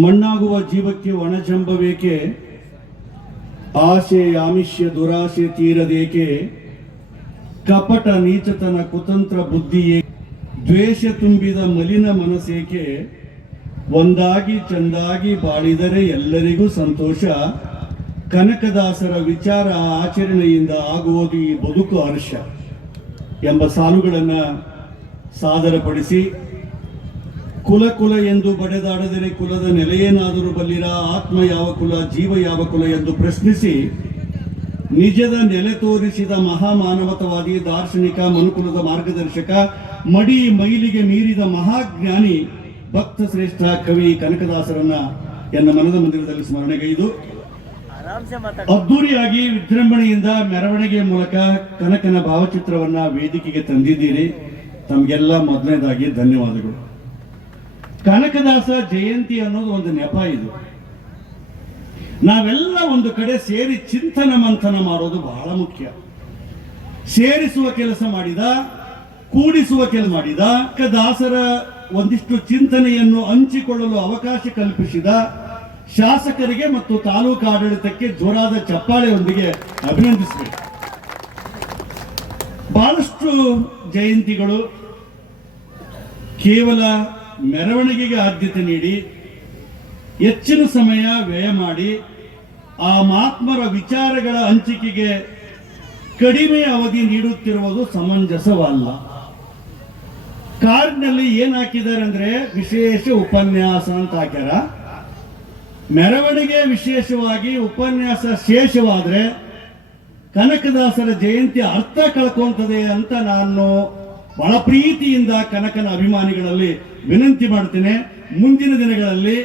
ಮಣ್ಣಾಗುವ ಜೀವಕ್ಕೆ ಒಣಜಂಬಬೇಕೆ, ಆಸೆ ಆಮಿಷ್ಯ ದುರಾಸೆ ತೀರದೇಕೆ, ಕಪಟ ನೀಚತನ ಕುತಂತ್ರ ಬುದ್ಧಿಯೇ, ದ್ವೇಷ ತುಂಬಿದ ಮಲಿನ ಮನಸ್ಸೇಕೆ, ಒಂದಾಗಿ ಚಂದಾಗಿ ಬಾಳಿದರೆ ಎಲ್ಲರಿಗೂ ಸಂತೋಷ, ಕನಕದಾಸರ ವಿಚಾರ ಆಚರಣೆಯಿಂದ ಆಗುವುದು ಈ ಬದುಕು ಹರ್ಷ ಎಂಬ ಸಾಲುಗಳನ್ನು ಸಾದರಪಡಿಸಿ, ಕುಲ ಕುಲ ಎಂದು ಬಡೆದಾಡದರೆ ಕುಲದ ನೆಲೆಯೇನಾದರೂ ಬಲ್ಲಿರ, ಆತ್ಮ ಯಾವ ಕುಲ ಜೀವ ಯಾವ ಕುಲ ಎಂದು ಪ್ರಶ್ನಿಸಿ ನಿಜದ ನೆಲೆ ತೋರಿಸಿದ ಮಹಾಮಾನವತವಾದಿ ದಾರ್ಶನಿಕ ಮನುಕುಲದ ಮಾರ್ಗದರ್ಶಕ ಮಡಿ ಮೈಲಿಗೆ ಮೀರಿದ ಮಹಾಜ್ಞಾನಿ ಭಕ್ತ ಶ್ರೇಷ್ಠ ಕವಿ ಕನಕದಾಸರನ್ನ ಎನ್ನ ಮನದ ಮಂದಿರದಲ್ಲಿ ಸ್ಮರಣೆಗೈದು ಅದ್ದೂರಿಯಾಗಿ ವಿಜೃಂಭಣೆಯಿಂದ ಮೆರವಣಿಗೆ ಮೂಲಕ ಕನಕನ ಭಾವಚಿತ್ರವನ್ನ ವೇದಿಕೆಗೆ ತಂದಿದ್ದೀರಿ. ತಮಗೆಲ್ಲ ಮೊದಲನೇದಾಗಿ ಧನ್ಯವಾದಗಳು. ಕನಕದಾಸ ಜಯಂತಿ ಅನ್ನೋದು ಒಂದು ನೆಪ. ಇದು ನಾವೆಲ್ಲ ಒಂದು ಕಡೆ ಸೇರಿ ಚಿಂತನ ಮಂಥನ ಮಾಡೋದು ಬಹಳ ಮುಖ್ಯ. ಸೇರಿಸುವ ಕೆಲಸ ಮಾಡಿದ, ಕೂಡಿಸುವ ಕೆಲಸ ಮಾಡಿದ, ಕನಕದಾಸರ ಒಂದಿಷ್ಟು ಚಿಂತನೆಯನ್ನು ಹಂಚಿಕೊಳ್ಳಲು ಅವಕಾಶ ಕಲ್ಪಿಸಿದ ಶಾಸಕರಿಗೆ ಮತ್ತು ತಾಲೂಕು ಆಡಳಿತಕ್ಕೆ ಜೋರಾದ ಚಪ್ಪಾಳೆಯೊಂದಿಗೆ ಅಭಿನಂದಿಸಬೇಕು. ಬಹಳಷ್ಟು ಜಯಂತಿಗಳು ಕೇವಲ ಮೆರವಣಿಗೆಗೆ ಆದ್ಯತೆ ನೀಡಿ ಹೆಚ್ಚಿನ ಸಮಯ ವ್ಯಯ ಮಾಡಿ ಆ ಮಹಾತ್ಮರ ವಿಚಾರಗಳ ಹಂಚಿಕೆಗೆ ಕಡಿಮೆ ಅವಧಿ ನೀಡುತ್ತಿರುವುದು ಸಮಂಜಸವಲ್ಲ. ಕಾರ್ಡ್ನಲ್ಲಿ ಏನ್ ಹಾಕಿದ್ದಾರೆ ಅಂದ್ರೆ ವಿಶೇಷ ಉಪನ್ಯಾಸ ಅಂತ ಹಾಕ್ಯಾರ. ಮೆರವಣಿಗೆ ವಿಶೇಷವಾಗಿ, ಉಪನ್ಯಾಸ ಶೇಷವಾದ್ರೆ ಕನಕದಾಸರ ಜಯಂತಿ ಅರ್ಥ ಕಳ್ಕೊಂತದೆ ಅಂತ ನಾನು ಬಹಳ ಪ್ರೀತಿಯಿಂದ ಕನಕನ ಅಭಿಮಾನಿಗಳಲ್ಲಿ ವಿನಂತಿ ಮಾಡ್ತೇನೆ. ಮುಂದಿನ ದಿನಗಳಲ್ಲಿ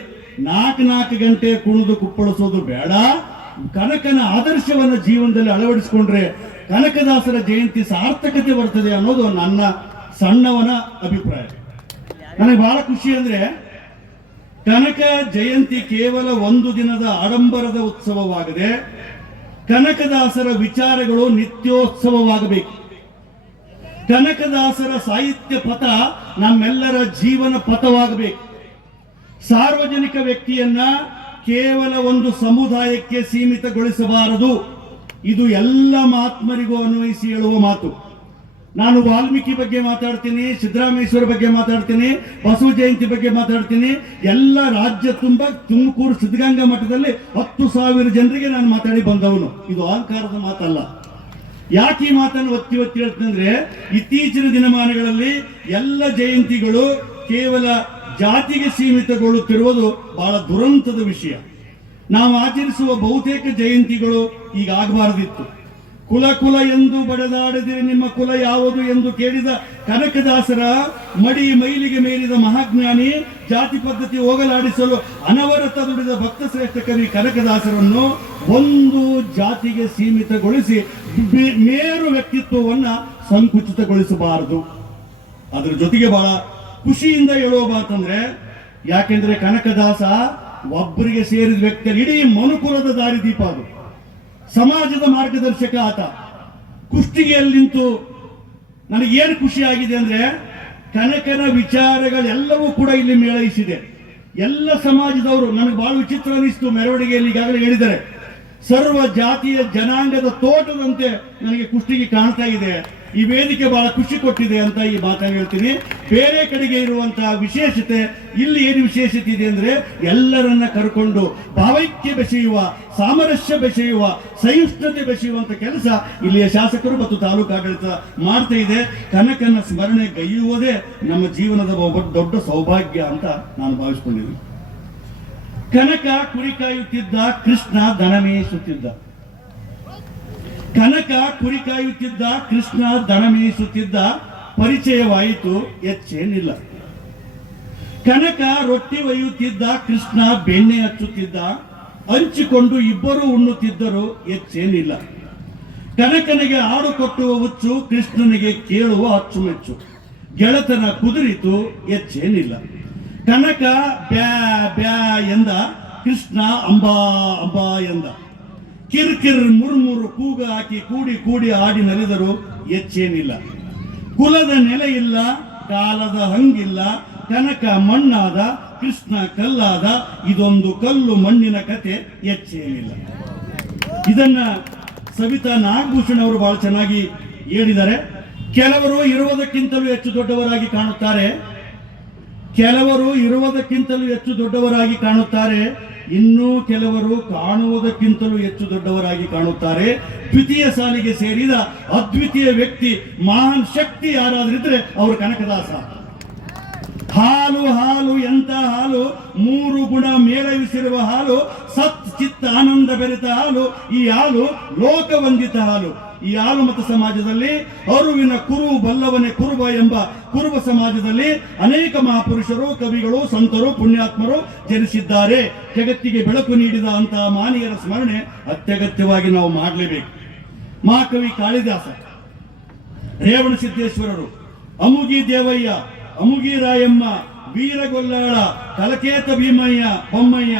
4 ಗಂಟೆ ಕುಣಿದು ಕುಪ್ಪಳಿಸೋದು ಬೇಡ. ಕನಕನ ಆದರ್ಶವನ್ನು ಜೀವನದಲ್ಲಿ ಅಳವಡಿಸಿಕೊಂಡ್ರೆ ಕನಕದಾಸರ ಜಯಂತಿ ಸಾರ್ಥಕತೆ ಬರ್ತದೆ ಅನ್ನೋದು ನನ್ನ ಸಣ್ಣವನ ಅಭಿಪ್ರಾಯ. ನನಗೆ ಬಹಳ ಖುಷಿ ಅಂದ್ರೆ ಕನಕ ಜಯಂತಿ ಕೇವಲ ಒಂದು ದಿನದ ಆಡಂಬರದ ಉತ್ಸವವಾಗದೆ ಕನಕದಾಸರ ವಿಚಾರಗಳು ನಿತ್ಯೋತ್ಸವವಾಗಬೇಕು. ಕನಕದಾಸರ ಸಾಹಿತ್ಯ ಪಥ ನಮ್ಮೆಲ್ಲರ ಜೀವನ ಪಥವಾಗಬೇಕು. ಸಾರ್ವಜನಿಕ ವ್ಯಕ್ತಿಯನ್ನ ಕೇವಲ ಒಂದು ಸಮುದಾಯಕ್ಕೆ ಸೀಮಿತಗೊಳಿಸಬಾರದು. ಇದು ಎಲ್ಲ ಮಹಾತ್ಮರಿಗೂ ಅನ್ವಯಿಸಿ ಹೇಳುವ ಮಾತು. ನಾನು ವಾಲ್ಮೀಕಿ ಬಗ್ಗೆ ಮಾತಾಡ್ತೀನಿ, ಸಿದ್ದರಾಮೇಶ್ವರ ಬಗ್ಗೆ ಮಾತಾಡ್ತೀನಿ, ಬಸವ ಜಯಂತಿ ಬಗ್ಗೆ ಮಾತಾಡ್ತೀನಿ. ಎಲ್ಲ ರಾಜ್ಯ ತುಮಕೂರು ಸಿದ್ಧಗಂಗಾ ಮಠದಲ್ಲಿ 10,000 ಜನರಿಗೆ ನಾನು ಮಾತಾಡಿ ಬಂದವನು. ಇದು ಅಹಂಕಾರದ ಮಾತಲ್ಲ. ಯಾಕೆ ಈ ಮಾತನ್ನು ಒತ್ತಿ ಹೇಳ್ತೀನಿ ಅಂದ್ರೆ, ಇತ್ತೀಚಿನ ದಿನಮಾನಗಳಲ್ಲಿ ಎಲ್ಲ ಜಯಂತಿಗಳು ಕೇವಲ ಜಾತಿಗೆ ಸೀಮಿತಗೊಳ್ಳುತ್ತಿರುವುದು ಬಹಳ ದುರಂತದ ವಿಷಯ. ನಾವು ಆಚರಿಸುವ ಬಹುತೇಕ ಜಯಂತಿಗಳು ಈಗ ಆಗಬಾರದಿತ್ತು. ಕುಲ ಕುಲ ಎಂದು ಬಡೆದಾಡದಿರಿ ನಿಮ್ಮ ಕುಲ ಯಾವುದು ಎಂದು ಕೇಳಿದ ಕನಕದಾಸರ ಮಡಿ ಮೈಲಿಗೆ ಮೇರಿದ ಮಹಾಜ್ಞಾನಿ, ಜಾತಿ ಪದ್ಧತಿ ಹೋಗಲಾಡಿಸಲು ಅನವರತ ದುಡಿದ ಭಕ್ತ ಶ್ರೇಷ್ಠ ಕವಿ ಕನಕದಾಸರನ್ನು ಒಂದು ಜಾತಿಗೆ ಸೀಮಿತಗೊಳಿಸಿ ಮೇರು ವ್ಯಕ್ತಿತ್ವವನ್ನ ಸಂಕುಚಿತಗೊಳಿಸಬಾರದು. ಅದರ ಜೊತೆಗೆ ಬಹಳ ಖುಷಿಯಿಂದ ಹೇಳುವ ಮಾತಂದ್ರೆ, ಯಾಕೆಂದ್ರೆ ಕನಕದಾಸ ಒಬ್ಬರಿಗೆ ಸೇರಿದ ವ್ಯಕ್ತಿ, ಇಡೀ ಮನುಕುಲದ ದಾರಿದೀಪ. ಅದು ಸಮಾಜದ ಮಾರ್ಗದರ್ಶಕ. ಆತ ಕುಷ್ಟಿಗೆಯಲ್ಲಿ ನಿಂತು ನನಗೇನು ಖುಷಿ ಆಗಿದೆ ಅಂದ್ರೆ, ಕನಕನ ವಿಚಾರಗಳೆಲ್ಲವೂ ಕೂಡ ಇಲ್ಲಿ ಮೇಳೈಸಿದೆ. ಎಲ್ಲ ಸಮಾಜದವರು, ನನಗೆ ಬಹಳ ವಿಚಿತ್ರ ಅನಿಸ್ತು. ಮೆರವಣಿಗೆಯಲ್ಲಿ ಈಗಾಗಲೇ ಹೇಳಿದ್ದಾರೆ, ಸರ್ವ ಜಾತಿಯ ಜನಾಂಗದ ತೋಟದಂತೆ ನನಗೆ ಕುಷ್ಟಿಗೆ ಕಾಣ್ತಾ ಇದೆ. ಈ ವೇದಿಕೆ ಬಹಳ ಖುಷಿ ಕೊಟ್ಟಿದೆ ಅಂತ ಈ ಮಾತನ್ನು ಹೇಳ್ತೀನಿ. ಬೇರೆ ಕಡೆಗೆ ಇರುವಂತಹ ವಿಶೇಷತೆ ಇಲ್ಲಿ ಏನು ವಿಶೇಷತೆ ಇದೆ ಅಂದ್ರೆ, ಎಲ್ಲರನ್ನ ಕರ್ಕೊಂಡು ಭಾವೈಕ್ಯ ಬೆಸೆಯುವ, ಸಾಮರಸ್ಯ ಬೆಸೆಯುವ, ಸಹಿಷ್ಣುತೆ ಬೆಸೆಯುವಂತ ಕೆಲಸ ಇಲ್ಲಿಯ ಶಾಸಕರು ಮತ್ತು ತಾಲೂಕು ಆಡಳಿತ ಮಾಡ್ತಾ ಇದೆ. ಕನಕನ ಸ್ಮರಣೆ ಗೈಯುವುದೇ ನಮ್ಮ ಜೀವನದ ದೊಡ್ಡ ಸೌಭಾಗ್ಯ ಅಂತ ನಾನು ಭಾವಿಸ್ಕೊಂಡಿದ್ದೀನಿ. ಕನಕ ಕುರಿ ಕಾಯುತ್ತಿದ್ದ, ಕೃಷ್ಣ ದನ ಮೇಯಿಸುತ್ತಿದ್ದ. ಕನಕ ಕುರಿ ಕಾಯುತ್ತಿದ್ದ, ಕೃಷ್ಣ ದನ ಮೇಯಿಸುತ್ತಿದ್ದ. ಪರಿಚಯವಾಯಿತು, ಹೆಚ್ಚೇನಿಲ್ಲ. ಕನಕ ರೊಟ್ಟಿ ಒಯ್ಯುತ್ತಿದ್ದ, ಕೃಷ್ಣ ಬೆಣ್ಣೆ ಹಚ್ಚುತ್ತಿದ್ದ. ಹಂಚಿಕೊಂಡು ಇಬ್ಬರು ಉಣ್ಣುತ್ತಿದ್ದರು, ಹೆಚ್ಚೇನಿಲ್ಲ. ಕನಕನಿಗೆ ಆಡು ಕೊಟ್ಟುವ ಹುಚ್ಚು, ಕೃಷ್ಣನಿಗೆ ಕೇಳುವ ಅಚ್ಚುಮೆಚ್ಚು. ಗೆಳತನ ಕುದುರಿತು, ಹೆಚ್ಚೇನಿಲ್ಲ. ಕನಕ ಬ್ಯಾ ಬ್ಯಾ ಎಂದ, ಕೃಷ್ಣ ಅಂಬಾ ಅಂಬಾ ಎಂದ. ಕಿರ್ಕಿರ್ ಮುರ್ಮುರು ಕೂಗ ಹಾಕಿ ಕೂಡಿ ಕೂಡಿ ಆಡಿ ನಲಿದರು, ಹೆಚ್ಚೇನಿಲ್ಲ. ಕುಲದ ನೆಲೆ ಇಲ್ಲ, ಕಾಲದ ಹಂಗಿಲ್ಲ. ಕನಕ ಮಣ್ಣಾದ, ಕೃಷ್ಣ ಕಲ್ಲಾದ, ಇದೊಂದು ಕಲ್ಲು ಮಣ್ಣಿನ ಕತೆ ಹೆಚ್ಚೇನಿಲ್ಲ. ಇದನ್ನ ಸವಿತಾ ನಾಗಭೂಷಣ್ ಅವರು ಬಹಳ ಚೆನ್ನಾಗಿ ಹೇಳಿದ್ದಾರೆ. ಕೆಲವರು ಇರುವುದಕ್ಕಿಂತಲೂ ಹೆಚ್ಚು ದೊಡ್ಡವರಾಗಿ ಕಾಣುತ್ತಾರೆ, ಕೆಲವರು ಇರುವುದಕ್ಕಿಂತಲೂ ಹೆಚ್ಚು ದೊಡ್ಡವರಾಗಿ ಕಾಣುತ್ತಾರೆ, ಇನ್ನೂ ಕೆಲವರು ಕಾಣುವುದಕ್ಕಿಂತಲೂ ಹೆಚ್ಚು ದೊಡ್ಡವರಾಗಿ ಕಾಣುತ್ತಾರೆ. ದ್ವಿತೀಯ ಸಾಲಿಗೆ ಸೇರಿದ ಅದ್ವಿತೀಯ ವ್ಯಕ್ತಿ, ಮಹಾನ್ ಶಕ್ತಿ ಯಾರಾದ್ರಿದ್ರೆ ಅವರು ಕನಕದಾಸ. ಹಾಲು ಹಾಲು ಎಂತ ಹಾಲು, ಮೂರು ಗುಣ ಮೇಳವಿಸಿರುವ ಹಾಲು, ಸತ್ ಚಿತ್ತ ಆನಂದ ಬೆರೆತ ಹಾಲು. ಈ ಹಾಲು ಲೋಕವಂದಿತ ಹಾಲು. ಈ ಹಾಲು ಮತ ಸಮಾಜದಲ್ಲಿ ಅರುವಿನ ಕುರು ಬಲ್ಲವನೇ ಕುರುಬ ಎಂಬ ಕುರುಬ ಸಮಾಜದಲ್ಲಿ ಅನೇಕ ಮಹಾಪುರುಷರು, ಕವಿಗಳು, ಸಂತರು, ಪುಣ್ಯಾತ್ಮರು ಜನಿಸಿದ್ದಾರೆ. ಜಗತ್ತಿಗೆ ಬೆಳಕು ನೀಡಿದ ಅಂತಹ ಮಾನೀಯರ ಸ್ಮರಣೆ ಅತ್ಯಗತ್ಯವಾಗಿ ನಾವು ಮಾಡಲೇಬೇಕು. ಮಹಾಕವಿ ಕಾಳಿದಾಸ, ರೇವಣ ಸಿದ್ದೇಶ್ವರರು, ಅಮುಗಿ ದೇವಯ್ಯ, ಅಮುಗಿ ರಾಯಮ್ಮ, ವೀರಗೊಲ್ಲಾಳ, ಕಲಕೇತ ಭೀಮಯ್ಯ ಬೊಮ್ಮಯ್ಯ,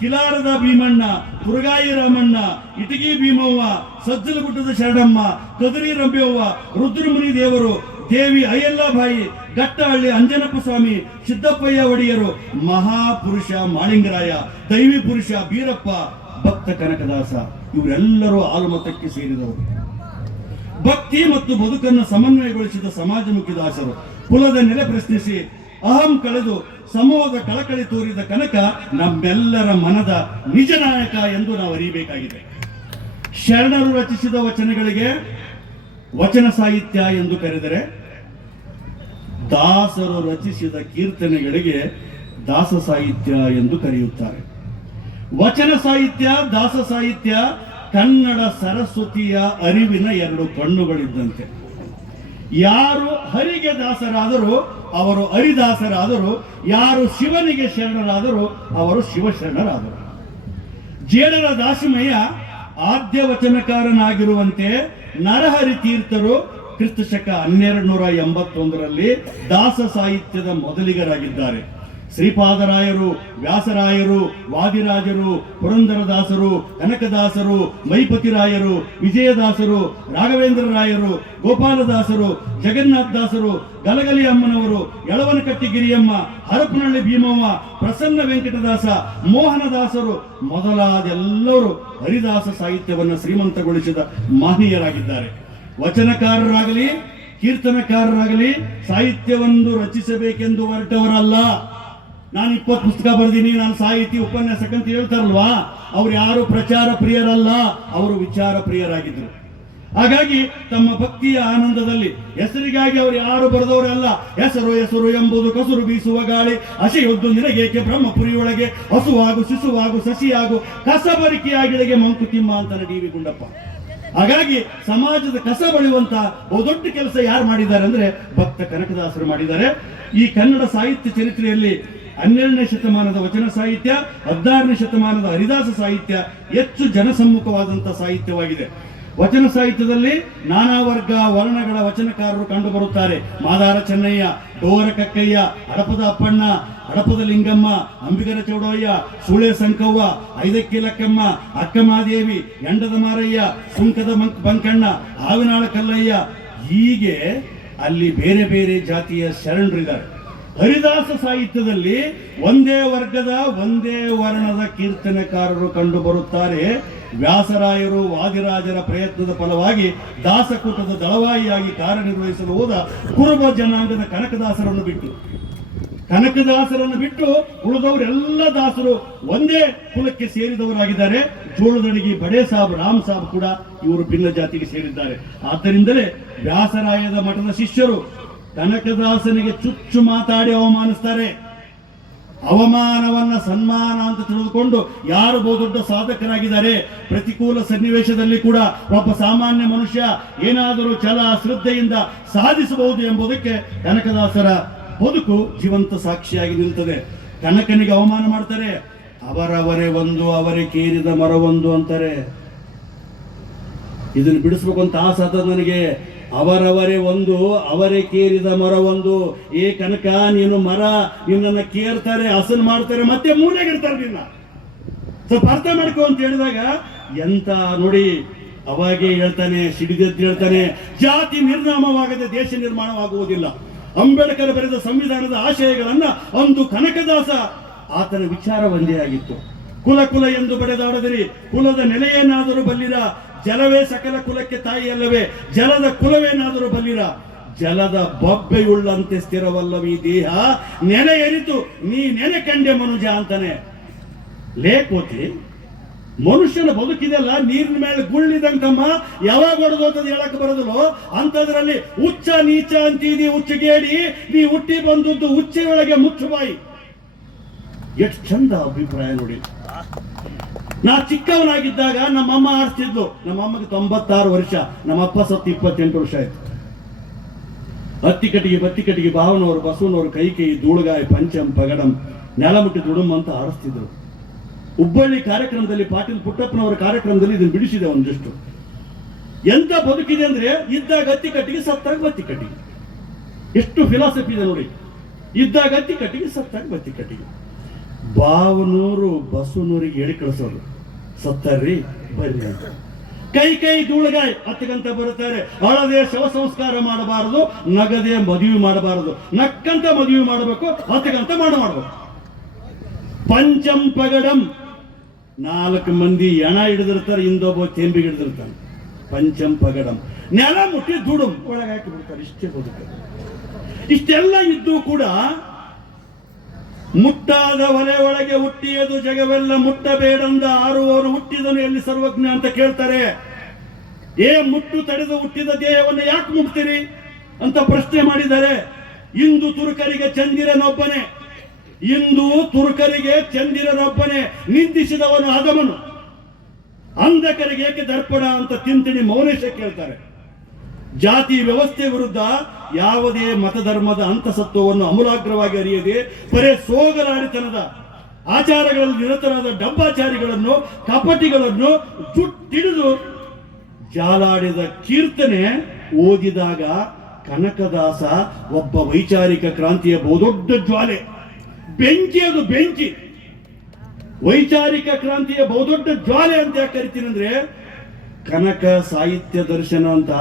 ಕಿಲಾರದ ಭೀಮಣ್ಣ, ತುರಗಾಯಿ ರಾಮಣ್ಣ, ಇಟಗಿ ಭೀಮವ್ವ, ಸಜ್ಜಲಗುಡ್ಡದ ಶರಣಮ್ಮ, ಕದರಿ ರಂಬೆವ್ವ, ರುದ್ರಮುನಿ ದೇವರು, ದೇವಿ ಅಯ್ಯಲ್ಲಾಬಾಯಿ, ಗಟ್ಟಹಳ್ಳಿ ಅಂಜನಪ್ಪ ಸ್ವಾಮಿ, ಸಿದ್ದಪ್ಪಯ್ಯ ಒಡೆಯರು, ಮಹಾಪುರುಷ ಮಾಳಿಂಗರಾಯ, ದೈವಿ ಪುರುಷ ಬೀರಪ್ಪ, ಭಕ್ತ ಕನಕದಾಸ, ಇವರೆಲ್ಲರೂ ಆಲುಮತಕ್ಕೆ ಸೇರಿದವರು. ಭಕ್ತಿ ಮತ್ತು ಬದುಕನ್ನು ಸಮನ್ವಯಗೊಳಿಸಿದ ಸಮಾಜಮುಖಿ ದಾಸರು. ಕುಲದ ನೆಲೆ ಪ್ರಶ್ನಿಸಿ ಅಹಂ ಕಳೆದು ಸಮೂಹದ ಕಳಕಳಿ ತೋರಿದ ಕನಕ ನಮ್ಮೆಲ್ಲರ ಮನದ ನಿಜ ನಾಯಕ ಎಂದು ನಾವು ಅರಿಯಬೇಕಾಗಿದೆ. ಶರಣರು ರಚಿಸಿದ ವಚನಗಳಿಗೆ ವಚನ ಸಾಹಿತ್ಯ ಎಂದು ಕರೆದರೆ, ದಾಸರು ರಚಿಸಿದ ಕೀರ್ತನೆಗಳಿಗೆ ದಾಸ ಸಾಹಿತ್ಯ ಎಂದು ಕರೆಯುತ್ತಾರೆ. ವಚನ ಸಾಹಿತ್ಯ, ದಾಸ ಸಾಹಿತ್ಯ ಕನ್ನಡ ಸರಸ್ವತಿಯ ಅರಿವಿನ ಎರಡು ಕಣ್ಣುಗಳಿದ್ದಂತೆ. ಯಾರು ಹರಿಗೆ ದಾಸರಾದರೂ ಅವರು ಹರಿದಾಸರಾದರು, ಯಾರು ಶಿವನಿಗೆ ಶರಣರಾದರೂ ಅವರು ಶಿವಶರಣರಾದರು. ಜೇಡರ ದಾಸಿಮಯ್ಯ ಆದ್ಯ ವಚನಕಾರನಾಗಿರುವಂತೆ ನರಹರಿ ತೀರ್ಥರು ಕ್ರಿಸ್ತಶಕ 1281ರಲ್ಲಿ ದಾಸ ಸಾಹಿತ್ಯದ ಮೊದಲಿಗರಾಗಿದ್ದಾರೆ. ಶ್ರೀಪಾದರಾಯರು, ವ್ಯಾಸರಾಯರು, ವಾದಿರಾಜರು, ಪುರಂದರದಾಸರು, ಕನಕದಾಸರು, ಮೈಪತಿರಾಯರು, ವಿಜಯದಾಸರು, ರಾಘವೇಂದ್ರ ರಾಯರು, ಗೋಪಾಲದಾಸರು, ಜಗನ್ನಾಥದಾಸರು, ಗಲಗಲಿ ಅಮ್ಮನವರು, ಯಳವನಕಟ್ಟಿ ಗಿರಿಯಮ್ಮ, ಹರಪನಹಳ್ಳಿ ಭೀಮವ್ವ, ಪ್ರಸನ್ನ ವೆಂಕಟದಾಸ, ಮೋಹನದಾಸರು ಮೊದಲಾದೆಲ್ಲರೂ ಹರಿದಾಸ ಸಾಹಿತ್ಯವನ್ನು ಶ್ರೀಮಂತಗೊಳಿಸಿದ ಮಹನೀಯರಾಗಿದ್ದಾರೆ. ವಚನಕಾರರಾಗಲಿ ಕೀರ್ತನಕಾರರಾಗಲಿ ಸಾಹಿತ್ಯವನ್ನು ರಚಿಸಬೇಕೆಂದು ಹೊರಟವರಲ್ಲ. ನಾನು 20 ಪುಸ್ತಕ ಬರೆದೀನಿ, ನಾನು ಸಾಹಿತಿ, ಉಪನ್ಯಾಸಕಂತ ಹೇಳ್ತಾರಲ್ವಾ, ಅವ್ರು ಯಾರು ಪ್ರಚಾರ ಪ್ರಿಯರಲ್ಲ, ಅವರು ವಿಚಾರ ಪ್ರಿಯರಾಗಿದ್ರು. ಹಾಗಾಗಿ ತಮ್ಮ ಭಕ್ತಿಯ ಆನಂದದಲ್ಲಿ ಹೆಸರಿಗಾಗಿ ಅವರು ಯಾರು ಬರೆದವರಲ್ಲ. ಹೆಸರು ಹೆಸರು ಎಂಬುದು ಕಸುರು ಬೀಸುವ ಗಾಳಿ, ಹಸಿಯೊದ್ದು ನಿನಗೇಕೆ ಬ್ರಹ್ಮಪುರಿಯೊಳಗೆ, ಹಸುವಾಗು ಶಿಶುವಾಗು ಸಸಿಯಾಗು ಕಸಬರಿಕೆಯಾಗಿಳೆಗೆ ಮಂಕುತಿಮ್ಮ ಅಂತಾನೆ ಡಿ ವಿ ಗುಂಡಪ್ಪ. ಹಾಗಾಗಿ ಸಮಾಜದ ಕಸ ಬಳಿಯುವಂತ ದೊಡ್ಡ ಕೆಲಸ ಯಾರು ಮಾಡಿದ್ದಾರೆ ಅಂದ್ರೆ ಭಕ್ತ ಕನಕದಾಸರು ಮಾಡಿದ್ದಾರೆ. ಈ ಕನ್ನಡ ಸಾಹಿತ್ಯ ಚರಿತ್ರೆಯಲ್ಲಿ 12ನೇ ಶತಮಾನದ ವಚನ ಸಾಹಿತ್ಯ, 16ನೇ ಶತಮಾನದ ಹರಿದಾಸ ಸಾಹಿತ್ಯ ಹೆಚ್ಚು ಜನಸಮ್ಮುಖವಾದಂತಹ ಸಾಹಿತ್ಯವಾಗಿದೆ. ವಚನ ಸಾಹಿತ್ಯದಲ್ಲಿ ನಾನಾ ವರ್ಗ ವರ್ಣಗಳ ವಚನಕಾರರು ಕಂಡು ಬರುತ್ತಾರೆ. ಮಾದಾರ ಚೆನ್ನಯ್ಯ, ಡೋರ ಕಕ್ಕಯ್ಯ, ಹಡಪದ ಅಪ್ಪಣ್ಣ, ಹಡಪದ ಲಿಂಗಮ್ಮ, ಅಂಬಿಗರ ಚೌಡಯ್ಯ, ಸೂಳೆ ಸಂಕವ್ವ, ಐದಕ್ಕಿ ಲಕ್ಕಮ್ಮ, ಅಕ್ಕಮಾದೇವಿ, ಎಂಡದ ಮಾರಯ್ಯ, ಸುಂಕದ ಬಂಕಣ್ಣ, ಹಾವಿನಾಳ ಕಲ್ಲಯ್ಯ, ಹೀಗೆ ಅಲ್ಲಿ ಬೇರೆ ಬೇರೆ ಜಾತಿಯ ಶರಣರಿದ್ದಾರೆ. ಹರಿದಾಸ ಸಾಹಿತ್ಯದಲ್ಲಿ ಒಂದೇ ವರ್ಗದ ಒಂದೇ ವರ್ಣದ ಕೀರ್ತನೆಕಾರರು ಕಂಡು ಬರುತ್ತಾರೆ. ವ್ಯಾಸರಾಯರು, ವಾದಿರಾಜರ ಪ್ರಯತ್ನದ ಫಲವಾಗಿ ದಾಸಕೂಟದ ದಳವಾಯಿಯಾಗಿ ಕಾರ್ಯನಿರ್ವಹಿಸಲು ಹೋದ ಕುರುಬ ಜನಾಂಗದ ಕನಕದಾಸರನ್ನು ಬಿಟ್ಟು ಉಳಿದವರೆಲ್ಲ ದಾಸರು ಒಂದೇ ಕುಲಕ್ಕೆ ಸೇರಿದವರಾಗಿದ್ದಾರೆ. ಜೋಳದಡಿಗೆ ಬಡೇ ಸಾಬ್, ರಾಮ್ ಸಾಬ್ ಕೂಡ ಇವರು ಭಿನ್ನ ಜಾತಿಗೆ ಸೇರಿದ್ದಾರೆ. ಆದ್ದರಿಂದಲೇ ವ್ಯಾಸರಾಯದ ಮಠದ ಶಿಷ್ಯರು ಕನಕದಾಸನಿಗೆ ಚುಚ್ಚು ಮಾತಾಡಿ ಅವಮಾನಿಸ್ತಾರೆ. ಅವಮಾನವನ್ನ ಸನ್ಮಾನ ಅಂತ ತಿಳಿದುಕೊಂಡು ಯಾರು ಬಹುದೊಡ್ಡ ಸಾಧಕರಾಗಿದ್ದಾರೆ. ಪ್ರತಿಕೂಲ ಸನ್ನಿವೇಶದಲ್ಲಿ ಕೂಡ ಒಬ್ಬ ಸಾಮಾನ್ಯ ಮನುಷ್ಯ ಏನಾದರೂ ಛಲ ಶ್ರದ್ಧೆಯಿಂದ ಸಾಧಿಸಬಹುದು ಎಂಬುದಕ್ಕೆ ಕನಕದಾಸರ ಬದುಕು ಜೀವಂತ ಸಾಕ್ಷಿಯಾಗಿ ನಿಲ್ತದೆ. ಕನಕನಿಗೆ ಅವಮಾನ ಮಾಡ್ತಾರೆ. ಅವರವರೇ ಒಂದು ಅವರೇ ಕೇರಿದ ಮರವೊಂದು ಅಂತಾರೆ. ಇದನ್ನು ಬಿಡಿಸ್ಬೇಕು ಅಂತ ಆಸಾದ ನನಗೆ. ಅವರವರೇ ಒಂದು ಅವರೇ ಕೇರಿದ ಮರವೊಂದು. ಏ ಕನಕ, ನೀನು ಮರ, ನಿನ್ನನ್ನು ಕೇರ್ತಾರೆ, ಹಸನ್ ಮಾಡ್ತಾರೆ, ಮತ್ತೆ ಮೂಲೆಗಿಡ್ತಾರೆ. ನಿನ್ನ ಸ್ವಲ್ಪ ಅರ್ಥ ಮಾಡ್ಕೊ ಅಂತ ಹೇಳಿದಾಗ ಎಂತ ನೋಡಿ, ಅವಾಗೇ ಹೇಳ್ತಾನೆ, ಸಿಡಿದೆದ್ದು ಹೇಳ್ತಾನೆ, ಜಾತಿ ನಿರ್ನಾಮವಾಗದೆ ದೇಶ ನಿರ್ಮಾಣವಾಗುವುದಿಲ್ಲ. ಅಂಬೇಡ್ಕರ್ ಬರೆದ ಸಂವಿಧಾನದ ಆಶಯಗಳನ್ನ ಅಂದು ಕನಕದಾಸ ಆತನ ವಿಚಾರ ಒಂದೇ ಆಗಿತ್ತು. ಕುಲ ಕುಲ ಎಂದು ಬಡೆದಾಡದಿರಿ, ಕುಲದ ನೆಲೆಯನ್ನಾದರೂ ಬಲ್ಲಿರ, ಜಲವೇ ಸಕಲ ಕುಲಕ್ಕೆ ತಾಯಿಯಲ್ಲವೇ, ಜಲದ ಕುಲವೇನಾದರೂ ಬಲ್ಲಿರ, ಜಲದ ಬೊಬ್ಬೆಯುಳ್ಳಂತೆ ಸ್ಥಿರವಲ್ಲವೀ ದೇಹ, ನೆನೆ ಎರಿತು ನೀ ನೆನೆ ಕಂಡೆ ಮನುಜ ಅಂತಾನೆ. ಲೇಕೋತಿ ಮನುಷ್ಯನ ಬದುಕಿದೆಲ್ಲ ನೀರಿನ ಮೇಲೆ ಗುಳ್ಳಿದಂತಮ್ಮ, ಯಾವಾಗ ಹೊಡೆದೋತದ ಹೇಳಕ್ ಬರೋದಲ್ಲೋ ಅಂತದ್ರಲ್ಲಿ ಉಚ್ಚ ನೀಚ ಅಂತೀದಿ, ಹುಚ್ಚಗೇಡಿ ನೀ ಹುಟ್ಟಿ ಬಂದದ್ದು ಹುಚ್ಚೆಯೊಳಗೆ ಮುಚ್ಚುಬಾಯಿ. ಎಷ್ಟು ಚಂದ ಅಭಿಪ್ರಾಯ ನೋಡಿ. ನಾ ಚಿಕ್ಕವನಾಗಿದ್ದಾಗ ನಮ್ಮಮ್ಮ ಆಡಿಸ್ತಿದ್ಲು. ನಮ್ಮಮ್ಮಗೆ 96 ವರ್ಷ, ನಮ್ಮಪ್ಪ ಸತ್ತು 28 ವರ್ಷ ಆಯ್ತು. ಹತ್ತಿ ಕಟ್ಟಿಗೆ ಬತ್ತಿ ಕಟ್ಟಿಗೆ ಭಾವನವರು ಬಸವನವರು ಕೈ ಕೈ ಧೂಳುಗಾಯಿ ಪಂಚಂ ಪಗಡಂ ನೆಲ ಮುಟ್ಟಿ ದುಡುಮ್ ಅಂತ ಆಡಿಸ್ತಿದ್ರು. ಹುಬ್ಬಳ್ಳಿ ಕಾರ್ಯಕ್ರಮದಲ್ಲಿ ಪಾಟೀಲ್ ಪುಟ್ಟಪ್ಪನವರ ಕಾರ್ಯಕ್ರಮದಲ್ಲಿ ಇದನ್ನು ಬಿಡಿಸಿದೆ ಒಂದಷ್ಟು. ಎಂತ ಬದುಕಿದೆ ಅಂದ್ರೆ ಇದ್ದಾಗ ಹತ್ತಿ ಕಟ್ಟಿಗೆ ಸತ್ತಾಗ ಬತ್ತಿ ಕಟ್ಟಿಗೆ. ಎಷ್ಟು ಫಿಲಾಸಫಿ ಇದೆ ನೋಡಿ. ಇದ್ದಾಗ ಹತ್ತಿ ಕಟ್ಟಿಗೆ ಸತ್ತಾಗ ಬತ್ತಿ ಕಟ್ಟಿಗೆ. ಬಾವನೂರು ಬಸವನೂರಿಗೆ ಹೇಳಿ ಕಳಿಸೋರು, ಸತ್ತಾರ್ರಿ ಬರ್ರಿ ಅಂತ. ಕೈ ಕೈ ಧೂಳುಗಾಯಿ ಹತ್ತಗಂತ ಬರುತ್ತಾರೆ. ಅಳದೆ ಶವ ಸಂಸ್ಕಾರ ಮಾಡಬಾರದು, ನಗದೆ ಮದುವೆ ಮಾಡಬಾರದು, ನಕ್ಕಂತ ಮದುವೆ ಮಾಡಬೇಕು, ಹತ್ತಗಂತ ಮಾಡಬೇಕು. ಪಂಚಂ ಪಗಡಂ 4 ಮಂದಿ ಎಣ ಹಿಡಿದಿರ್ತಾರೆ, ಇಂದೊಬ್ಬ ತೆಂಬಿಗೆ ಹಿಡಿದಿರ್ತಾನೆ. ಪಂಚಂ ಪಗಡಂ ನೆಲ ಮುಟ್ಟಿ ದುಡುಮ್ ಒಳಗೆ ಹಾಕಿ ಬಿಡ್ತಾರೆ. ಇಷ್ಟೇ ಬದುಕ. ಇಷ್ಟೆಲ್ಲ ಇದ್ದು ಕೂಡ ಮುಟ್ಟಾದ ಒಲೆ ಒಳಗೆ ಹುಟ್ಟಿಯದು ಜಗವೆಲ್ಲ ಮುಟ್ಟಬೇಡಂದ ಆರುವವರು ಹುಟ್ಟಿದನು ಎಲ್ಲಿ ಸರ್ವಜ್ಞ ಅಂತ ಕೇಳ್ತಾರೆ. ಮುಟ್ಟು ತಡೆದು ಹುಟ್ಟಿದ ದೇಹವನ್ನು ಯಾಕೆ ಮುಟ್ತೀರಿ ಅಂತ ಪ್ರಶ್ನೆ ಮಾಡಿದ್ದಾರೆ. ಇಂದು ತುರುಕರಿಗೆ ಚಂದಿರನೊಬ್ಬನೇ, ಇಂದು ತುರುಕರಿಗೆ ಚಂದಿರನೊಬ್ಬನೇ, ನಿಂದಿಸಿದವನು ಅಧಮನು, ಅಂಧಕರಿಗೆ ಏಕೆ ದರ್ಪಣ ಅಂತ ತಿಂತಿಣಿ ಮೌನೇಶ ಕೇಳ್ತಾರೆ. ಜಾತಿ ವ್ಯವಸ್ಥೆ ವಿರುದ್ಧ ಯಾವುದೇ ಮತಧರ್ಮದ ಅಂತಸತ್ವವನ್ನು ಅಮೂಲಾಗ್ರವಾಗಿ ಅರಿಯದೆ ಬರೇ ಸೋಗಲಾಡಿತನದ ಆಚಾರಗಳಲ್ಲಿ ನಿರತರಾದ ಡಂಬಾಚಾರಿಗಳನ್ನು, ಕಪಟಿಗಳನ್ನು ಜುಟ್ಟಿಡಿದು ಜಾಲಾಡಿದ ಕೀರ್ತನೆ ಓದಿದಾಗ ಕನಕದಾಸ ಒಬ್ಬ ವೈಚಾರಿಕ ಕ್ರಾಂತಿಯ ಬಹುದೊಡ್ಡ ಜ್ವಾಲೆ, ಬೆಂಕಿ. ಅದು ಬೆಂಕಿ. ವೈಚಾರಿಕ ಕ್ರಾಂತಿಯ ಬಹುದೊಡ್ಡ ಜ್ವಾಲೆ ಅಂತ ಯಾಕೆ ಕರಿತೀನಿ ಅಂದ್ರೆ, ಕನಕ ಸಾಹಿತ್ಯ ದರ್ಶನ ಅಂತ